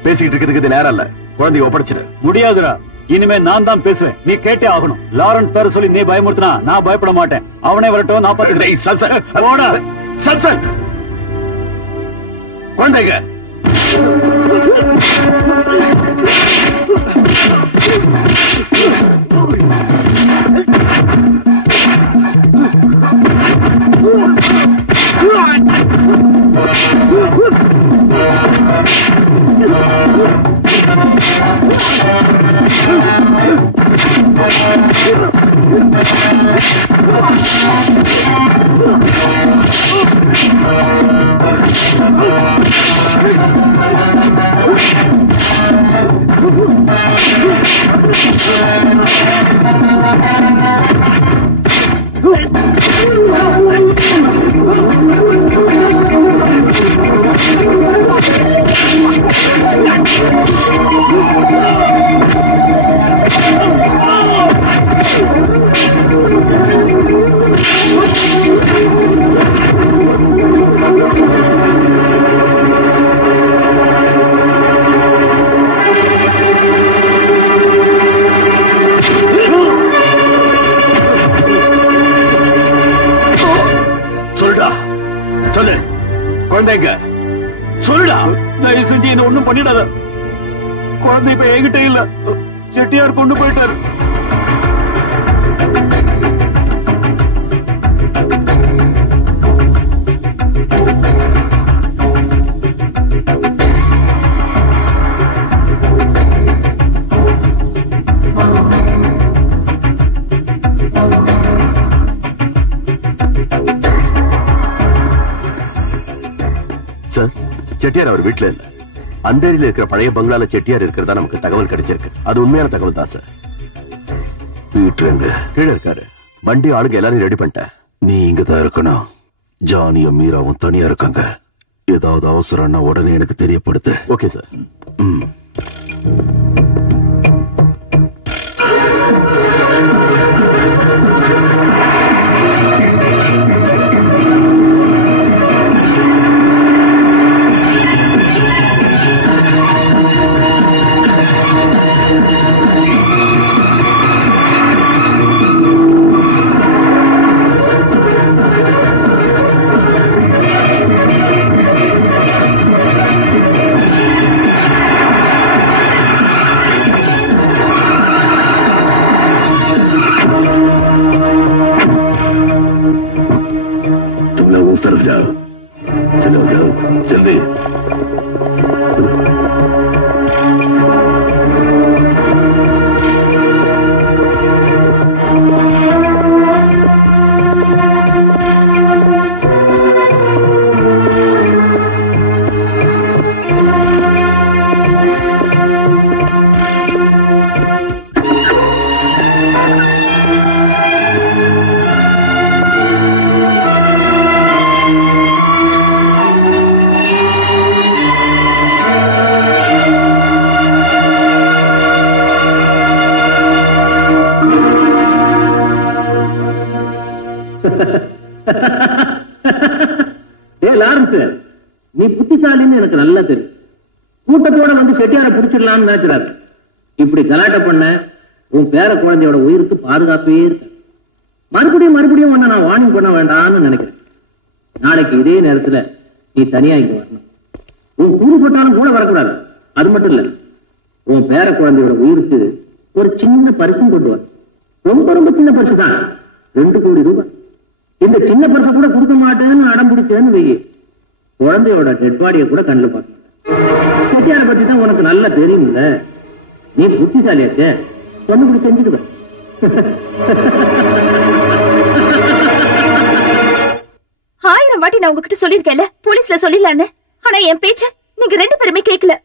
பேசிக்கிட்டு இருக்கிறதுக்கு நேரம் இல்ல, குழந்தைய ஒப்படைச்சிரு. முடியாதுடா, இனிமே நான் தான் பேசுவேன். நீ கேட்டே ஆகணும். லாரன்ஸ் பேர சொல்லி நீ பயமுறுத்தினா நான் பயப்பட மாட்டேன். அவனே வரட்டும், நான் பாத்துக்கிறேன். குழந்தைங்க குழந்தைங்க சொல்லுடா. தயவு செஞ்சு என்ன ஒண்ணும் பண்ணிடாத. குழந்தை இப்ப என்கிட்ட இல்ல, செட்டியார் கொண்டு போயிட்டாரு. செட்டியார் அவர் வீட்டுல இல்ல. அந்தேரியில இருக்கிற பழைய பங்களால செட்டியார் இருக்கிறதா நமக்கு தகவல் கிடைச்சிருக்கு. அது உண்மையான தகவல் தான் சார். வீட்டுல எங்க? கீழே இருக்காரு. வண்டி ஆளுங்க எல்லாரும் ரெடி பண்ணிட்டேன். நீ இங்கதான் இருக்கணும். ஜானியும் மீராவும் தனியா இருக்காங்க. ஏதாவது அவசரம்னா உடனே எனக்கு தெரியப்படுத்து. Okay sir. நீ புத்திசாலின்னு எனக்கு நல்லா தெரியும். கூட்டத்தோட வந்து செட்டியார புடிச்சிடலாம்னு நினைக்கிறாரு. இப்படி கலாட்ட பண்ண உன் பேர குழந்தையோட உயிருக்கு பாதுகாப்பே இருக்க. மறுபடியும் உன்னை நான் வார்னிங் பண்ண வேண்டாம்னு நினைக்கிறேன். நாளைக்கு இதே நேரத்துல நீ தனியா இங்க வரணும். உன் கூறு போட்டாலும் கூட வரக்கூடாது. அது மட்டும் இல்ல, உன் பேர குழந்தையோட உயிருக்கு ஒரு சின்ன பரிசும் கொண்டு வர. ரொம்ப சின்ன பரிசு தான், 2 கோடி ரூபாய். இந்த சின்ன பரிசை கூட கொடுக்க மாட்டேன்னு அடம் பிடிச்சேன்னு வெயி, குழந்தையோட டெட் பாடியை கூட கண்ணில் பார்க்க மாட்டேன். செட்டியாரை பத்தி தான் உனக்கு நல்லா தெரியும்ல. நீ புத்திசாலியாச்சே, சொன்னபடி செஞ்சுடுவ. ஆயிரம் வாட்டி நான் உங்ககிட்ட சொல்லிருக்கேன்ல, போலீஸ்ல சொல்லிடலான்னு. ஆனா என் பேச்ச நீங்க 2 பேருமே கேட்கல.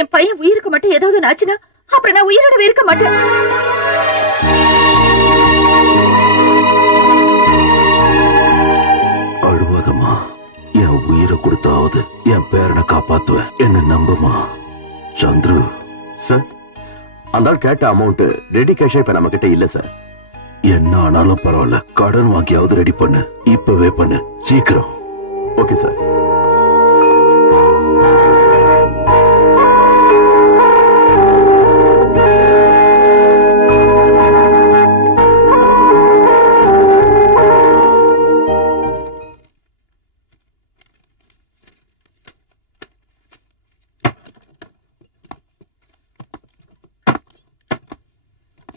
என் பையன் உயிருக்கு மட்டும் ஏதாவது ஆச்சுன்னா அப்புறம் நான் உயிரோட இருக்க மாட்டேன். அழுவாதம்மா, என் உயிரை கொடுத்தாவது என் பேரனை காப்பாத்துவேன். என்ன நம்புமா சந்துரு. சார், அந்த கேட்ட அமௌண்ட் ரெடி கேஷா இப்ப நம்ம கிட்ட இல்ல சார். என்ன ஆனாலும் பரவாயில்ல, கடன் வாங்கியாவது ரெடி பண்ணு. இப்பவே பண்ணு, சீக்கிரம். Okay sir.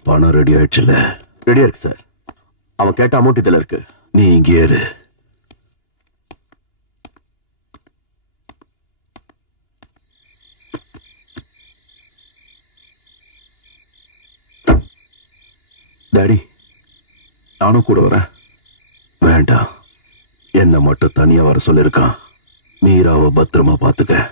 பணம் ரெடி ஆயிடுச்சுல? ரெடியா இருக்கு சார். அவன் கேட்ட அமௌண்ட் இதுல இருக்கு. நீ இங்கே இரு. டாடி, நானும் கூட வரேன். வேண்டாம், என்ன மட்டும் தனியா வர சொல்லிருக்கான். மீராவை பத்திரமா பாத்துக்க.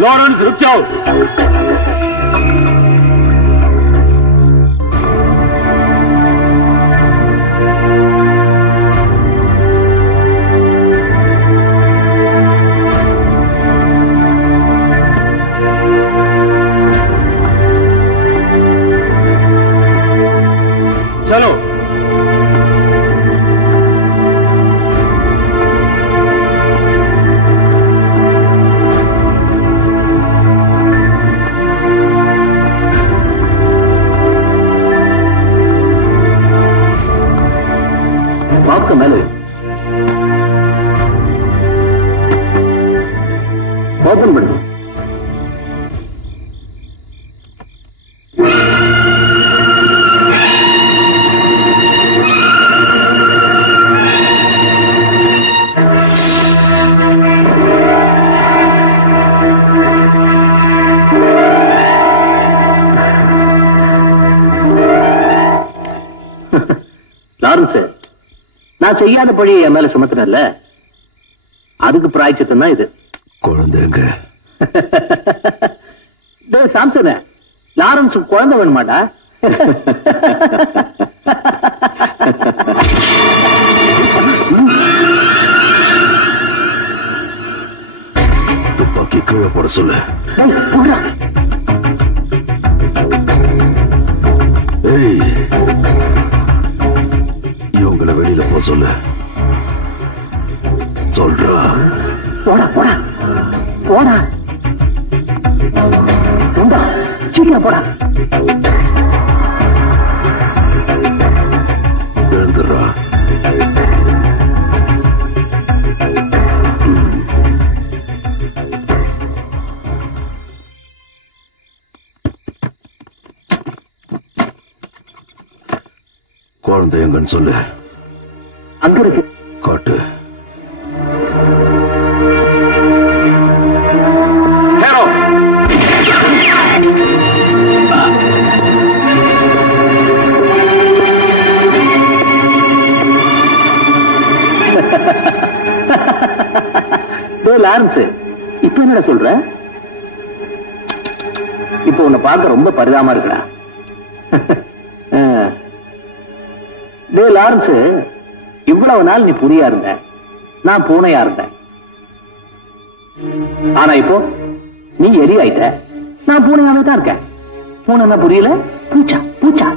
लॉरेंस, रुक जाओ। चलो। பாக்ஸ் மேலே ஓபன் பண்ணுங்க. லாரன்ஸ், நான் செய்யாத பழியை என் மேல சுமத்தினல்ல, அதுக்கு பிராய்ச்சித்தம் தான் இது. குழந்தைங்க சாம்சன், லாரன்ஸ் குழந்தை வேணுமாடா? துப்பாக்கி கீழே போட சொல்லு. ஏய், இவங்களை வெளியில போ சொல்லு. சொல்றா. போடா போடா போடா, சீக்கிரம் போடா. எழுந்துடுறா. குழந்தைய எங்கன்னு சொல்லு. அங்க இருக்கு. காட்டு. லாரன்ஸ், இப்ப என்னடா சொல்ற? இப்ப உன்னை பார்க்க ரொம்ப பரிதாபமா இருக்குடா. லாரன்ஸ், இவ்வளவு நாள் நீ புலியா இருந்த, நான் பூனையா இருந்தேன். ஆனா இப்போ நீ எலி ஆயிட்ட, நான் பூனையாவே தான் இருக்கேன். பூனை புரியல, பூச்சா பூச்சா.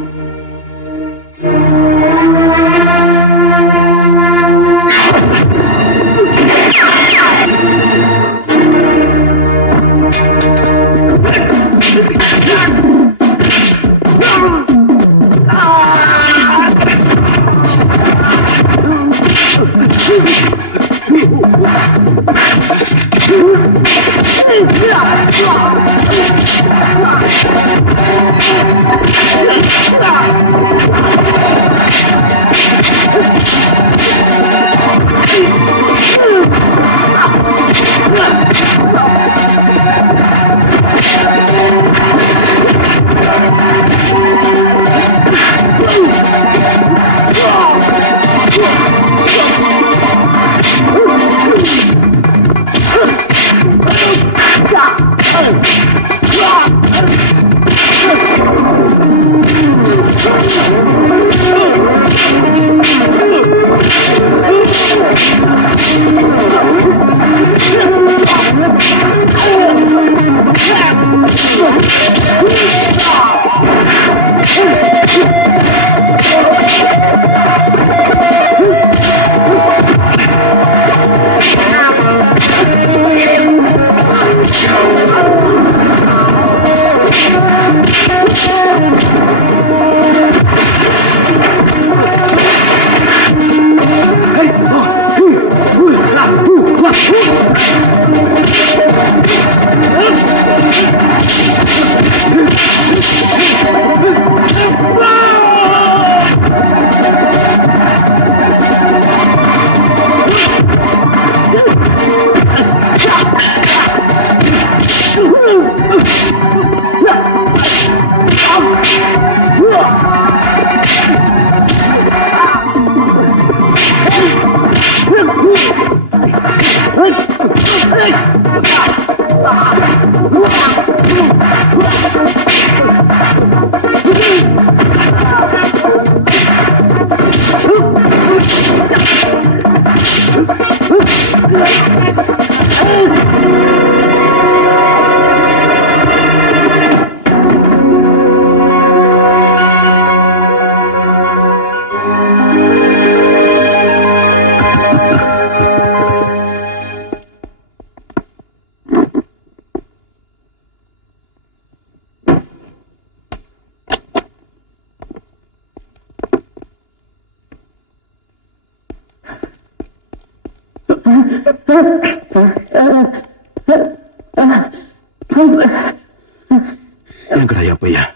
எங்கடா என் பையன்?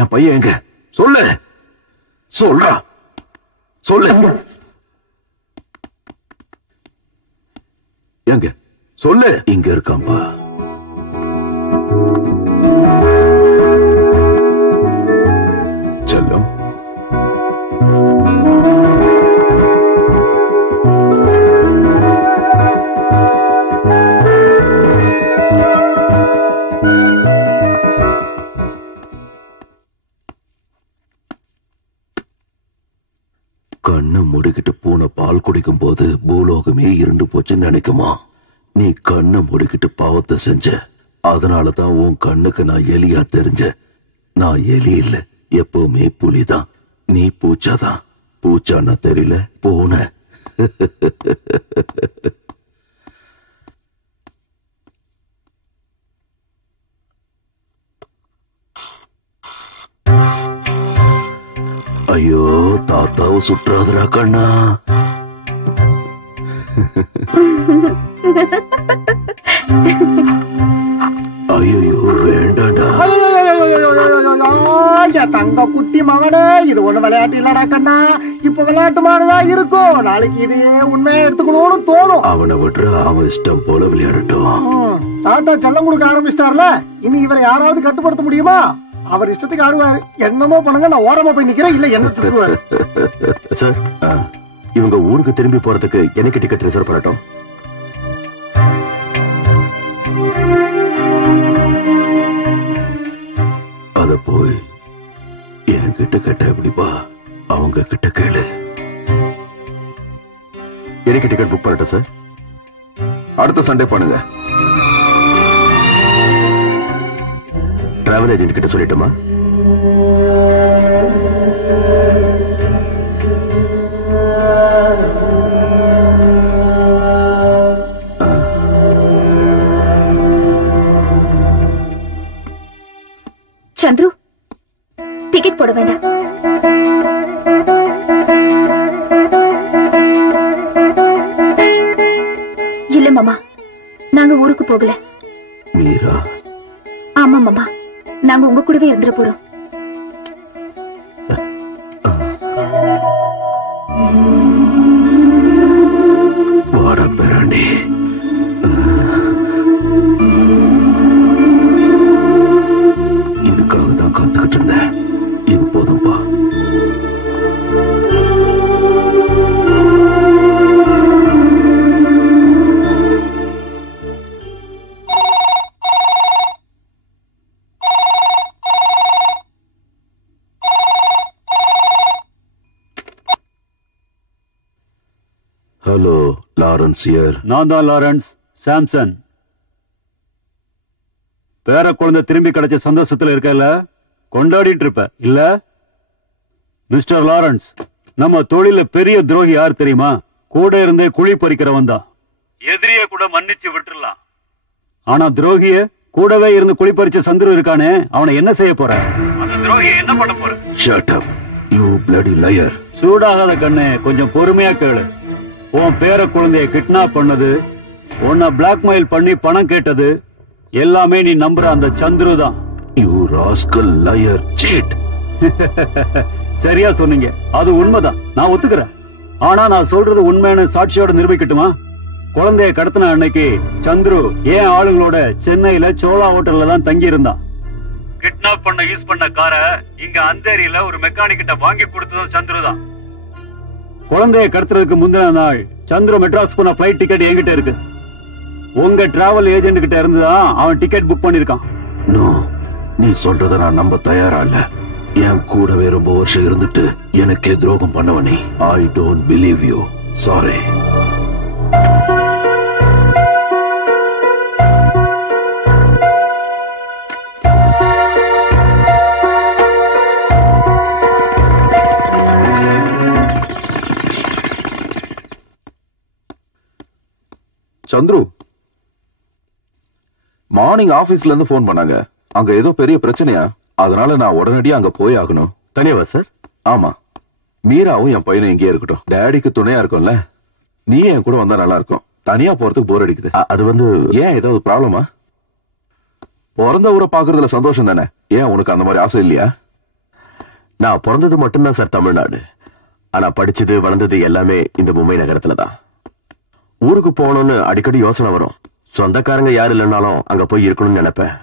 என் பையன் எங்க? சொல்லு, சொல்றா, சொல்லு. எங்க? சொல்லு. இங்க இருக்காம்பா. செல்லம், கண்ணை மூடிக்கிட்டு பூனை பால் குடிக்கும் போது பூலோகமே இருண்டு போச்சுன்னு நினைக்குமா? நீ கண்ணை மூடிக்கிட்டு பாவத்தை செஞ்ச, அதனாலதான் உன் கண்ணுக்கு நான் எலியா தெரிஞ்ச. நான் எலி இல்ல, எப்பவுமே புலிதான். நீ பூச்சாதான். பூச்சான்னா தெரியல, பூனை. ஐயோ, தாத்தாவை சுற்றாதுரா கண்ணா. ஐயோ, வேண்டாடா. என் தங்க குட்டி மகனே, இது ஒண்ணு விளையாட்டு இல்லடா கண்ணா. இப்ப விளையாட்டு மாதிரிதான் இருக்கும், நாளைக்கு இதையே உண்மையா எடுத்துக்கணும்னு தோணும். அவனை விட்டு அவன் இஷ்டம் போல விளையாடட்டும். தாத்தா செல்லம் கொடுக்க ஆரம்பிச்சிட்டார்ல, இனி இவரை யாராவது கட்டுப்படுத்த முடியுமா? அவர் இஷ்டத்துக்கு ஆடுவாரு. என்னமோ பண்ணுங்க, நான் ஓரமா போய் நிக்கிறேன், இல்ல என்ன சொல்லுவாரு. சார், இவங்க ஊருக்கு திரும்பி போறதுக்கு எனக்கு டிக்கெட் ரிசர்வ் பண்ணட்டும். அத போய் என்கிட்ட கேட்ட எப்படிப்பா? அவங்க கிட்ட கேளு. எனக்கு டிக்கெட் புக் பண்ணட்டும் சார். அடுத்த சண்டே பண்ணுங்க. டிராவல் ஏஜென்ட் கிட்ட சொல்லிட்டோமா? சந்துரு, டிக்கெட் போட வேண்டாம். இல்ல மாமா, நாங்க ஊருக்கு போகல. மீரா? ஆமா மாமா, நாங்க உங்க கூடவே இருந்துட போறோம். வாடா பேராண்டி. இதுக்காக தான் காத்துக்கிட்டு இருந்தேன். இது போதும்பா. Hello, Lawrence here. நான் தான் லாரன்ஸ் சாம்சன். பேர குழந்தை திரும்பி கிடைச்ச சந்தோஷத்துல இருக்கல, கொண்டாடிட்டு இருப்ப இல்ல? மிஸ்டர் லாரன்ஸ், நம்ம தொழில பெரிய துரோகி யார் தெரியுமா? கூட இருந்தே குழி பறிக்கிறவன் தான். எதிரிய கூட மன்னிச்சு விட்டுறலாம், ஆனா துரோகிய கூடவே இருந்து குழி பறிச்ச சந்துரு இருக்கானே, அவனை என்ன செய்ய போற? அந்த துரோகிய என்ன பண்ண போற? Shut up, you bloody liar. சூடாகாத கண்ணே, கொஞ்சம் பொறுமையா கேளு. உன் பேர குழந்தைய கிட்னாப் பண்ணது, உன்னை பிளாக்மெயில் பண்ணி பணம் கேட்டது எல்லாமே நீ நம்புற அந்த சந்துரு தான். You rascal liar, cheat. சரியா சொன்னீங்க, அது உண்மைதான், நான் ஒத்துக்கிறேன். ஆனா நான் சொல்றது உண்மைன்னு சாட்சியோட நிரூபிக்கட்டுமா? குழந்தைய கடத்தின அன்னைக்கு சந்துரு ஏன் ஆளுங்களோட சென்னையில சோழா ஹோட்டல்ல தான் தங்கி இருந்தான். கிட்னாப் பண்ண யூஸ் பண்ண கார இங்க அந்தேரியில ஒரு மெக்கானிக் கிட்ட வாங்கி கொடுத்ததும் சந்துரு தான். குழந்தைய கடத்துறதுக்கு முந்தின நாள் சந்துரு மெட்ராஸ் போன பிளைட் டிக்கெட் என்கிட்ட இருக்கு. உங்க டிராவல் ஏஜென்ட் கிட்ட இருந்துதான் அவன் டிக்கெட் புக் பண்ணிருக்கான். நோ, நீ சொல்றத நான் நம்ப தயாரா இல்ல. என் கூடவே ரொம்ப வருஷம் இருந்துட்டு எனக்கே துரோகம் பண்ணவனே. I don't believe you. Sorry. Chandru, morning ஆபீஸ்ல இருந்து போன் பண்ணாங்க. அங்க ஏதோ பெரிய பிரச்சனையா, அதனால நான் உடனடியா அங்க போய் ஆகணும். தனியாவா சார்? ஆமா, மீராவும் என் பையனும் இங்கே இருக்கட்டும். டேடிக்கு துணையா இருக்கும்ல, நீ என் கூட வந்தா நல்லா இருக்கும். தனியா போறதுக்கு போர் அடிக்குது. அது வந்து ஏன் ஏதாவது ப்ராப்ளமா? பிறந்த ஊரை பாக்குறதுல சந்தோஷம் தானே, ஏன் உனக்கு அந்த மாதிரி ஆசை இல்லையா? நான் பிறந்தது மட்டும்தான் சார் தமிழ்நாடு. ஆனா படிச்சது வளர்ந்தது எல்லாமே இந்த மும்பை நகரத்துலதான். ஊருக்கு போகணும்னு அடிக்கடி யோசனை வரும். சொந்தக்காரங்க யாரு இல்லைன்னாலும் அங்க போய் இருக்கணும்னு நினைப்பேன்.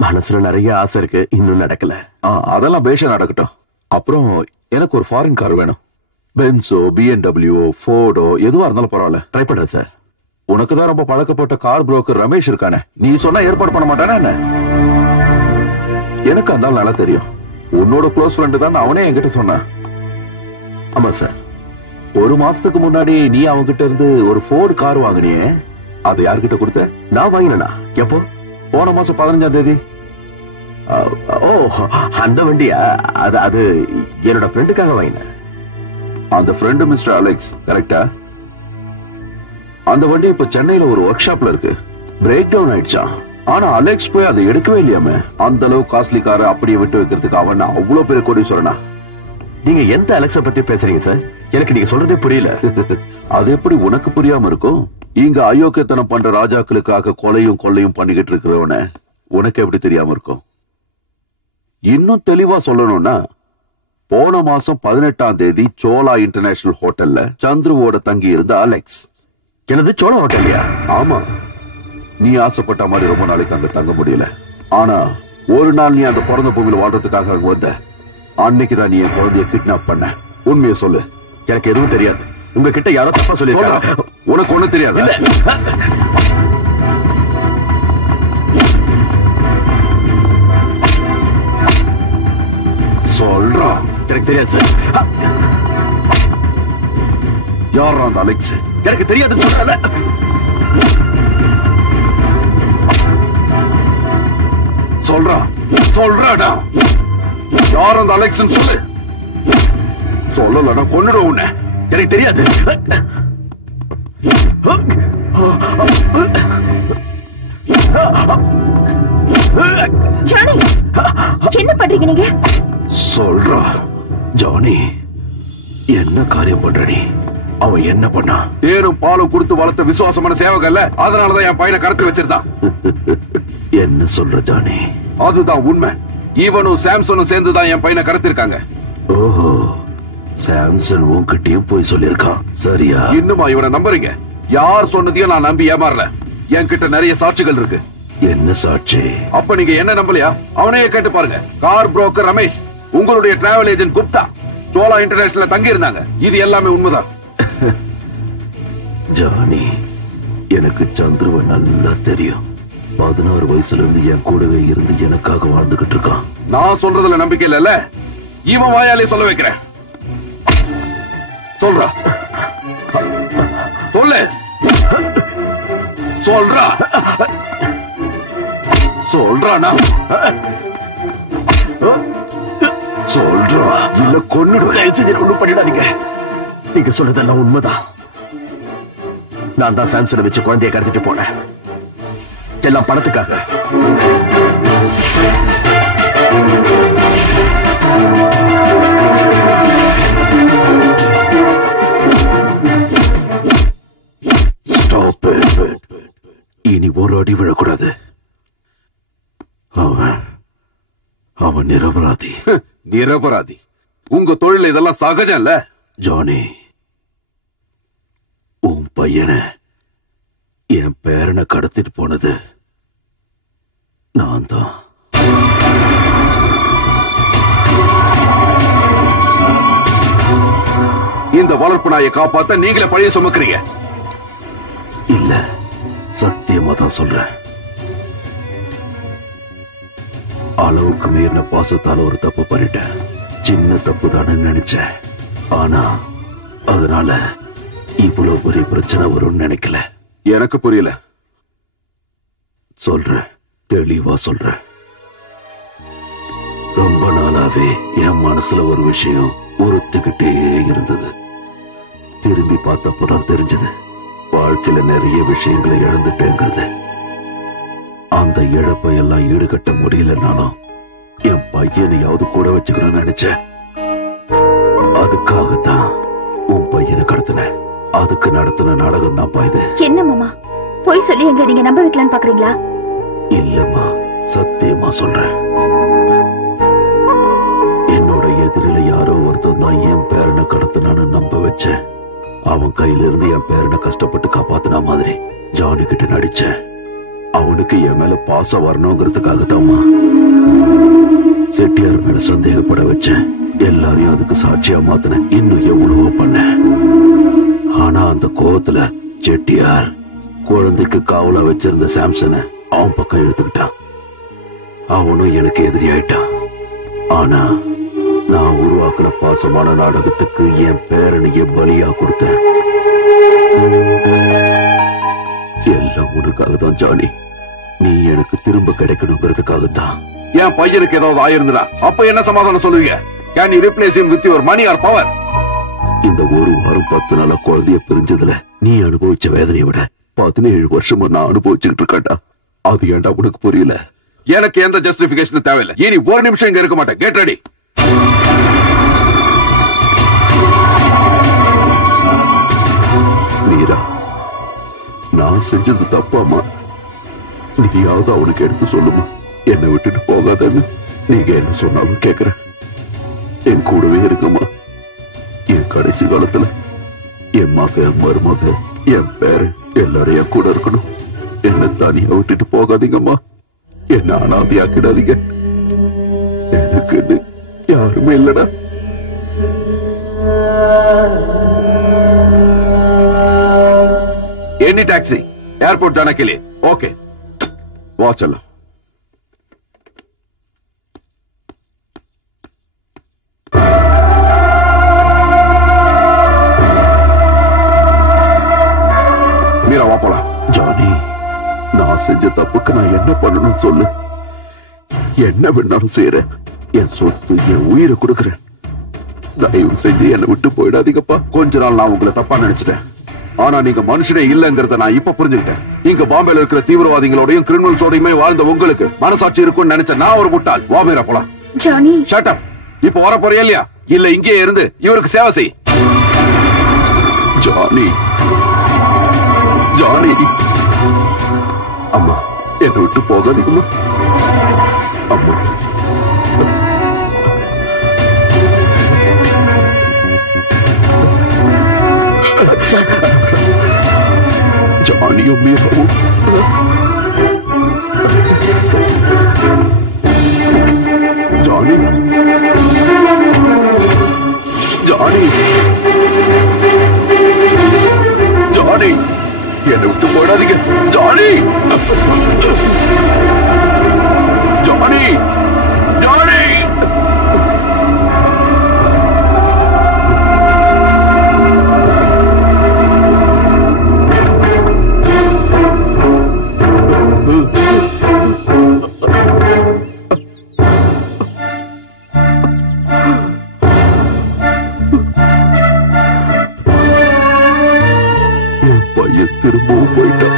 மனசுல நிறைய ஆசை இருக்கு, இன்னும் நடக்கல. அதெல்லாம் பேஷா நடக்கட்டும். அப்புறம் எனக்கு ஒரு ஃபாரின் கார் வேணும். பென்சோ, BMW, ஃபோர்டோ எதுவா இருந்தாலும் பரவாயில்ல, ட்ரை பண்றேன் சார். உனக்கு தான் ரொம்ப பழக்கப்பட்ட கார் புரோக்கர் ரமேஷ் இருக்கானே, நீ சொன்னா ஏற்பாடு பண்ண மாட்டானே என்ன? எனக்கு அந்த நல்லா தெரியும். உன்னோட க்ளோஸ் ஃப்ரெண்டு தான், அவனே என்கிட்ட சொன்னான். ஆமா சார். ஒரு மாசத்துக்கு முன்னாடி நீ அவங்கிட்ட இருந்து ஒரு ஃபோர்டு கார் வாங்கினியே, அது யார்கிட்ட கொடுத்த? நான் வாங்கினா? எப்போ? போன மாசம் 15ஆம் தேதி. ஓ, அந்த வண்டியா? அது என்னோட ஃப்ரெண்டுக்காக வாங்கினேன். அந்த ஃப்ரெண்டு மிஸ்டர் அலெக்ஸ், கரெக்டா? அந்த வண்டி இப்ப சென்னையில ஒரு ஒர்க் ஷாப்ல இருக்கு. பிரேக் டவுன் ஆயிடுச்சா? ஆனா அலெக்ஸ் போய் அதை எடுக்கவே இல்லையாமே. அந்த அளவு காஸ்ட்லி காரை அப்படியே விட்டு வைக்கிறதுக்கு அவன் அவ்வளவு பெரிய கோடீஸ்வரனா? நீங்க எந்த அலெக்ஸ பத்தி பேசுறீங்க சார்? எனக்கு நீங்க சொல்றதே புரியல. அது எப்படி உனக்கு புரியாம இருக்கும்? இங்க அயோக்கியத்தனம் பண்ற ராஜாக்களுக்காக கொலையும் கொள்ளையும் பண்ணிக்கிட்டு இருக்கிறவன உனக்கு எப்படி தெரியாம இருக்கும்? இன்னும் தெளிவா சொல்லணும்னா போன மாசம் 18ஆம் தேதி சோலா இன்டர்நேஷனல் ஹோட்டல்ல சந்துருவோட தங்கி இருந்த அலெக்ஸ். எனது சோழ ஹோட்டல்யா? ஆமா, நீ ஆசைப்பட்ட மாதிரி ரொம்ப நாளைக்கு அங்க தங்க முடியல. ஆனா ஒரு நாள் நீ அந்த பிறந்த பூமியில வாழ்றதுக்காக அங்க வந்த. அன்னைக்குதான் நீ என் குழந்தைய கிட்னாப் பண்ண. உண்மையை சொல்லு. எனக்கு எதுவும் தெரியாது. உங்ககிட்ட யாரோ தப்பா சொல்லிருக்காங்க. உனக்கு ஒண்ணு தெரியாது. சொல்றா. எனக்கு தெரியாது சார். யாரா அந்த அலெக்ஸ்? எனக்கு தெரியாதுன்னு சொல்றாங்க. சொல்றா சொல்றாடா. யார் அந்த அலெக்ஸ் சொல்லு. சொல்லலடா கொன்னுடுவோம் உன்னை. எனக்கு தெரியாது. ஜானி, என்ன பண்றீங்க நீங்க? சொல்றா. ஜானி, என்ன காரியம் பண்ற நீ? அவன் என்ன பண்ணா? தேரும் பாலும் கொடுத்து வளர்த்த விசுவாசமான சேவகல்ல, அதனாலதான் என் பையனை கடத்தி வச்சிருந்தான். என்ன சொல்ற ஜானி? அதுதான் உண்மை. இவனும் சாம்சனும் சேர்ந்துதான் என் பையனை கடத்திருக்காங்க. ஓஹோ, சாம்சன் உன்கிட்டயும் போய் சொல்லிருக்கான். சரியா? இன்னுமா இவனை நம்புறீங்க? யார் சொன்னதையும் நான் நம்பி ஏமாறல. என்கிட்ட நிறைய சாட்சிகள் இருக்கு. என்ன சாட்சி? அப்ப நீங்க என்ன நம்பலையா? அவனையே கேட்டு பாருங்க. கார் புரோக்கர் ரமேஷ், உங்களுடைய டிராவல் ஏஜென்ட் குப்தா சோலா இன்டர்நேஷனல்ல தங்கி இருந்தாங்க. இது எல்லாமே உண்மைதான். ஜானி, எனக்கு சந்துருவ நல்லா தெரியும். 16 வயசுல இருந்து என் கூடவே இருந்து எனக்காக வாழ்ந்துகிட்டு இருக்கான். நான் சொல்றதுல நம்பிக்கை இல்ல. இவன் வாயாலே சொல்ல வைக்கிறேன். சொல்றா. சொல்லு. சொல்றா. சொல்றானா? சொல்றா இல்ல கொன்னுடுவேன். ஒண்ணும் பண்ணிடாதீங்க. நீங்க சொல்றதெல்லாம் உண்மைதான். நான் தான் சாம்சனை வச்சு குழந்தைய கடத்திட்டு போனேன். எல்லாம் பணத்துக்காக. இனி ஒரு அடி விழக்கூடாது. அவன் நிரபராதி. நிரபராதி? உங்க தொழில் இதெல்லாம் சகஜம் இல்ல. ஜானி, உன் பையனை என் பேரனை கடத்திட்டு போனது நான் தான். இந்த வளர்ப்பு நாயை காப்பாத்த நீங்களே பழைய சுமக்கிறீங்க. இல்ல, சத்தியமா தான் சொல்றேன். அளவுக்கு மீறின பாசத்தால ஒரு தப்பு பண்ணிட்டேன். சின்ன தப்பு தானே நினைச்சேன். ஆனா அதனால இவ்வளவு பெரிய பிரச்சனை வரும்னு நினைக்கல. எனக்கு புரியல. சொல்றேன், தெளிவா சொல்றேன். ரொம்ப நாளாவே என் மனசுல ஒரு விஷயம் உறுத்துக்கிட்டே இருந்தது. திரும்பி பார்த்தப்பதான் தெரிஞ்சது, வாழ்க்கையில நிறைய விஷயங்களை இழந்துட்டேங்கிறது. அந்த இழப்பை எல்லாம் ஈடுகட்ட முடியலனாலும் என் பையனையாவது கூட வச்சுக்கணும்னு நினைச்சேன். அதுக்காகத்தான் உன் பையனை கடத்தினேன். அதுக்கு நடத்தின நாடகம் தான் பாயுது. என்ன மாமா, போய் சொல்லி எங்களை நீங்க நம்ப வைக்கலான்னு பாக்குறீங்களா? இல்லம்மா, சத்தியமா சொல்றேன். என்னோட எதிரில யாரோ ஒருத்தன் தான் என் பேரனை கடத்தினான்னு நம்ப வச்சேன். அவன் கையில இருந்து என் பேரனை கஷ்டப்பட்டு காப்பாத்தின மாதிரி ஜானி கிட்ட நடிச்சேன். அவனுக்கு என் மேல பாசம் வரணுங்கிறதுக்காக தான்மா. செட்டியார் மேல சந்தேகப்பட வச்சேன். எல்லாரையும் அதுக்கு சாட்சியா மாத்தினேன். இன்னும் எவ்வளவோ பண்ணேன். ஆனா அந்த கோவத்துல செட்டியார் குழந்தைக்கு காவலா வச்சிருந்த சாம்சனை அவன் பக்கம் எடுத்துக்கிட்டான். அவனும் எனக்கு எதிரி ஆயிட்டான். ஆனா நான் உருவாக்கின பாசமான நாடகத்துக்கு என் பேரனையே பலியா கொடுத்தேன். எல்லாம் உனக்காக தான் ஜானி. நீ எனக்கு திரும்ப கிடைக்கணுங்கிறதுக்காக தான். என் பையனுக்கு ஏதாவது ஆயிருந்தா அப்ப என்ன சமாதானம் சொல்லுவீங்க? Can you replace him with your money or power? இந்த ஒரு வாரம் 10 நாளா குழந்தைய பிரிஞ்சதுல நீ அனுபவிச்ச வேதனையை விட 17 வருஷமா நான் அனுபவிச்சுட்டு இருக்கேன்டா. அது ஏன்டா உனக்கு புரியல? எனக்கு எந்த ஜஸ்டிபிகேஷன் தேவையில்லை. இனி ஒரு நிமிஷம் இங்க இருக்க மாட்டேன். Get ready. மீரா, நான் செஞ்சது தப்பாமா? நீயாவது அவனுக்கு எடுத்து சொல்லுமா, என்னை விட்டுட்டு போகாதன்னு. நீங்க என்ன சொன்னாலும் கேக்குறேன். என் கூடவே இருக்குமா. என் கடைசி காலத்துல என் மக, மருமக, என் பேரு எல்லாரும் என் கூட இருக்கணும். என்ன தனியா விட்டுட்டு போகாதீங்கம்மா. என்ன அனாதையாக்கிடாதீங்க. எனக்கு யாருமே இல்லடா. एनी टैक्सी एयरपोर्ट जाने के लिए. ओके वहां चलो. மீரா வா போலாம். ஜானி, நான் செஞ்ச தப்புக்கு நான் என்ன பண்ணணும் சொல்லு. என்ன வேணாலும் செய்யறேன். என் சொத்து, என் உயிரை கொடுக்கறேன். தயவு செஞ்சு என்னை விட்டு போயிடாதீங்கப்பா. கொஞ்ச நாள் நான் உங்களை தப்பா நினைச்சிட்டேன். ஆனா நீங்க மனுஷனே இல்லங்கிறத நான் இப்ப புரிஞ்சுக்கிட்டேன். இங்க பாம்பேல இருக்கிற தீவிரவாதிகளோடையும் கிரிமினல்ஸோடையுமே வாழ்ந்த உங்களுக்கு மனசாட்சி இருக்கும்னு நினைச்ச நான் ஒரு முட்டாள். வா மீரா போலாம். Johnny, shut up. இப்ப வர போறியா இல்லையா? இல்ல இங்கே இருந்து இவருக்கு சேவை செய். ஜானி, ஜானி, அம்மா என்னை விட்டு போகாதீங்கம்மா. அம்மா, ஜானியும் மீராவும் ஜானி, ஜானி, ஜானி, என்னை விட்டு போயிடாதீங்க. Johnny, Johnny, Johnny. என் பையன் திரும்பவும் போயிட்டான்.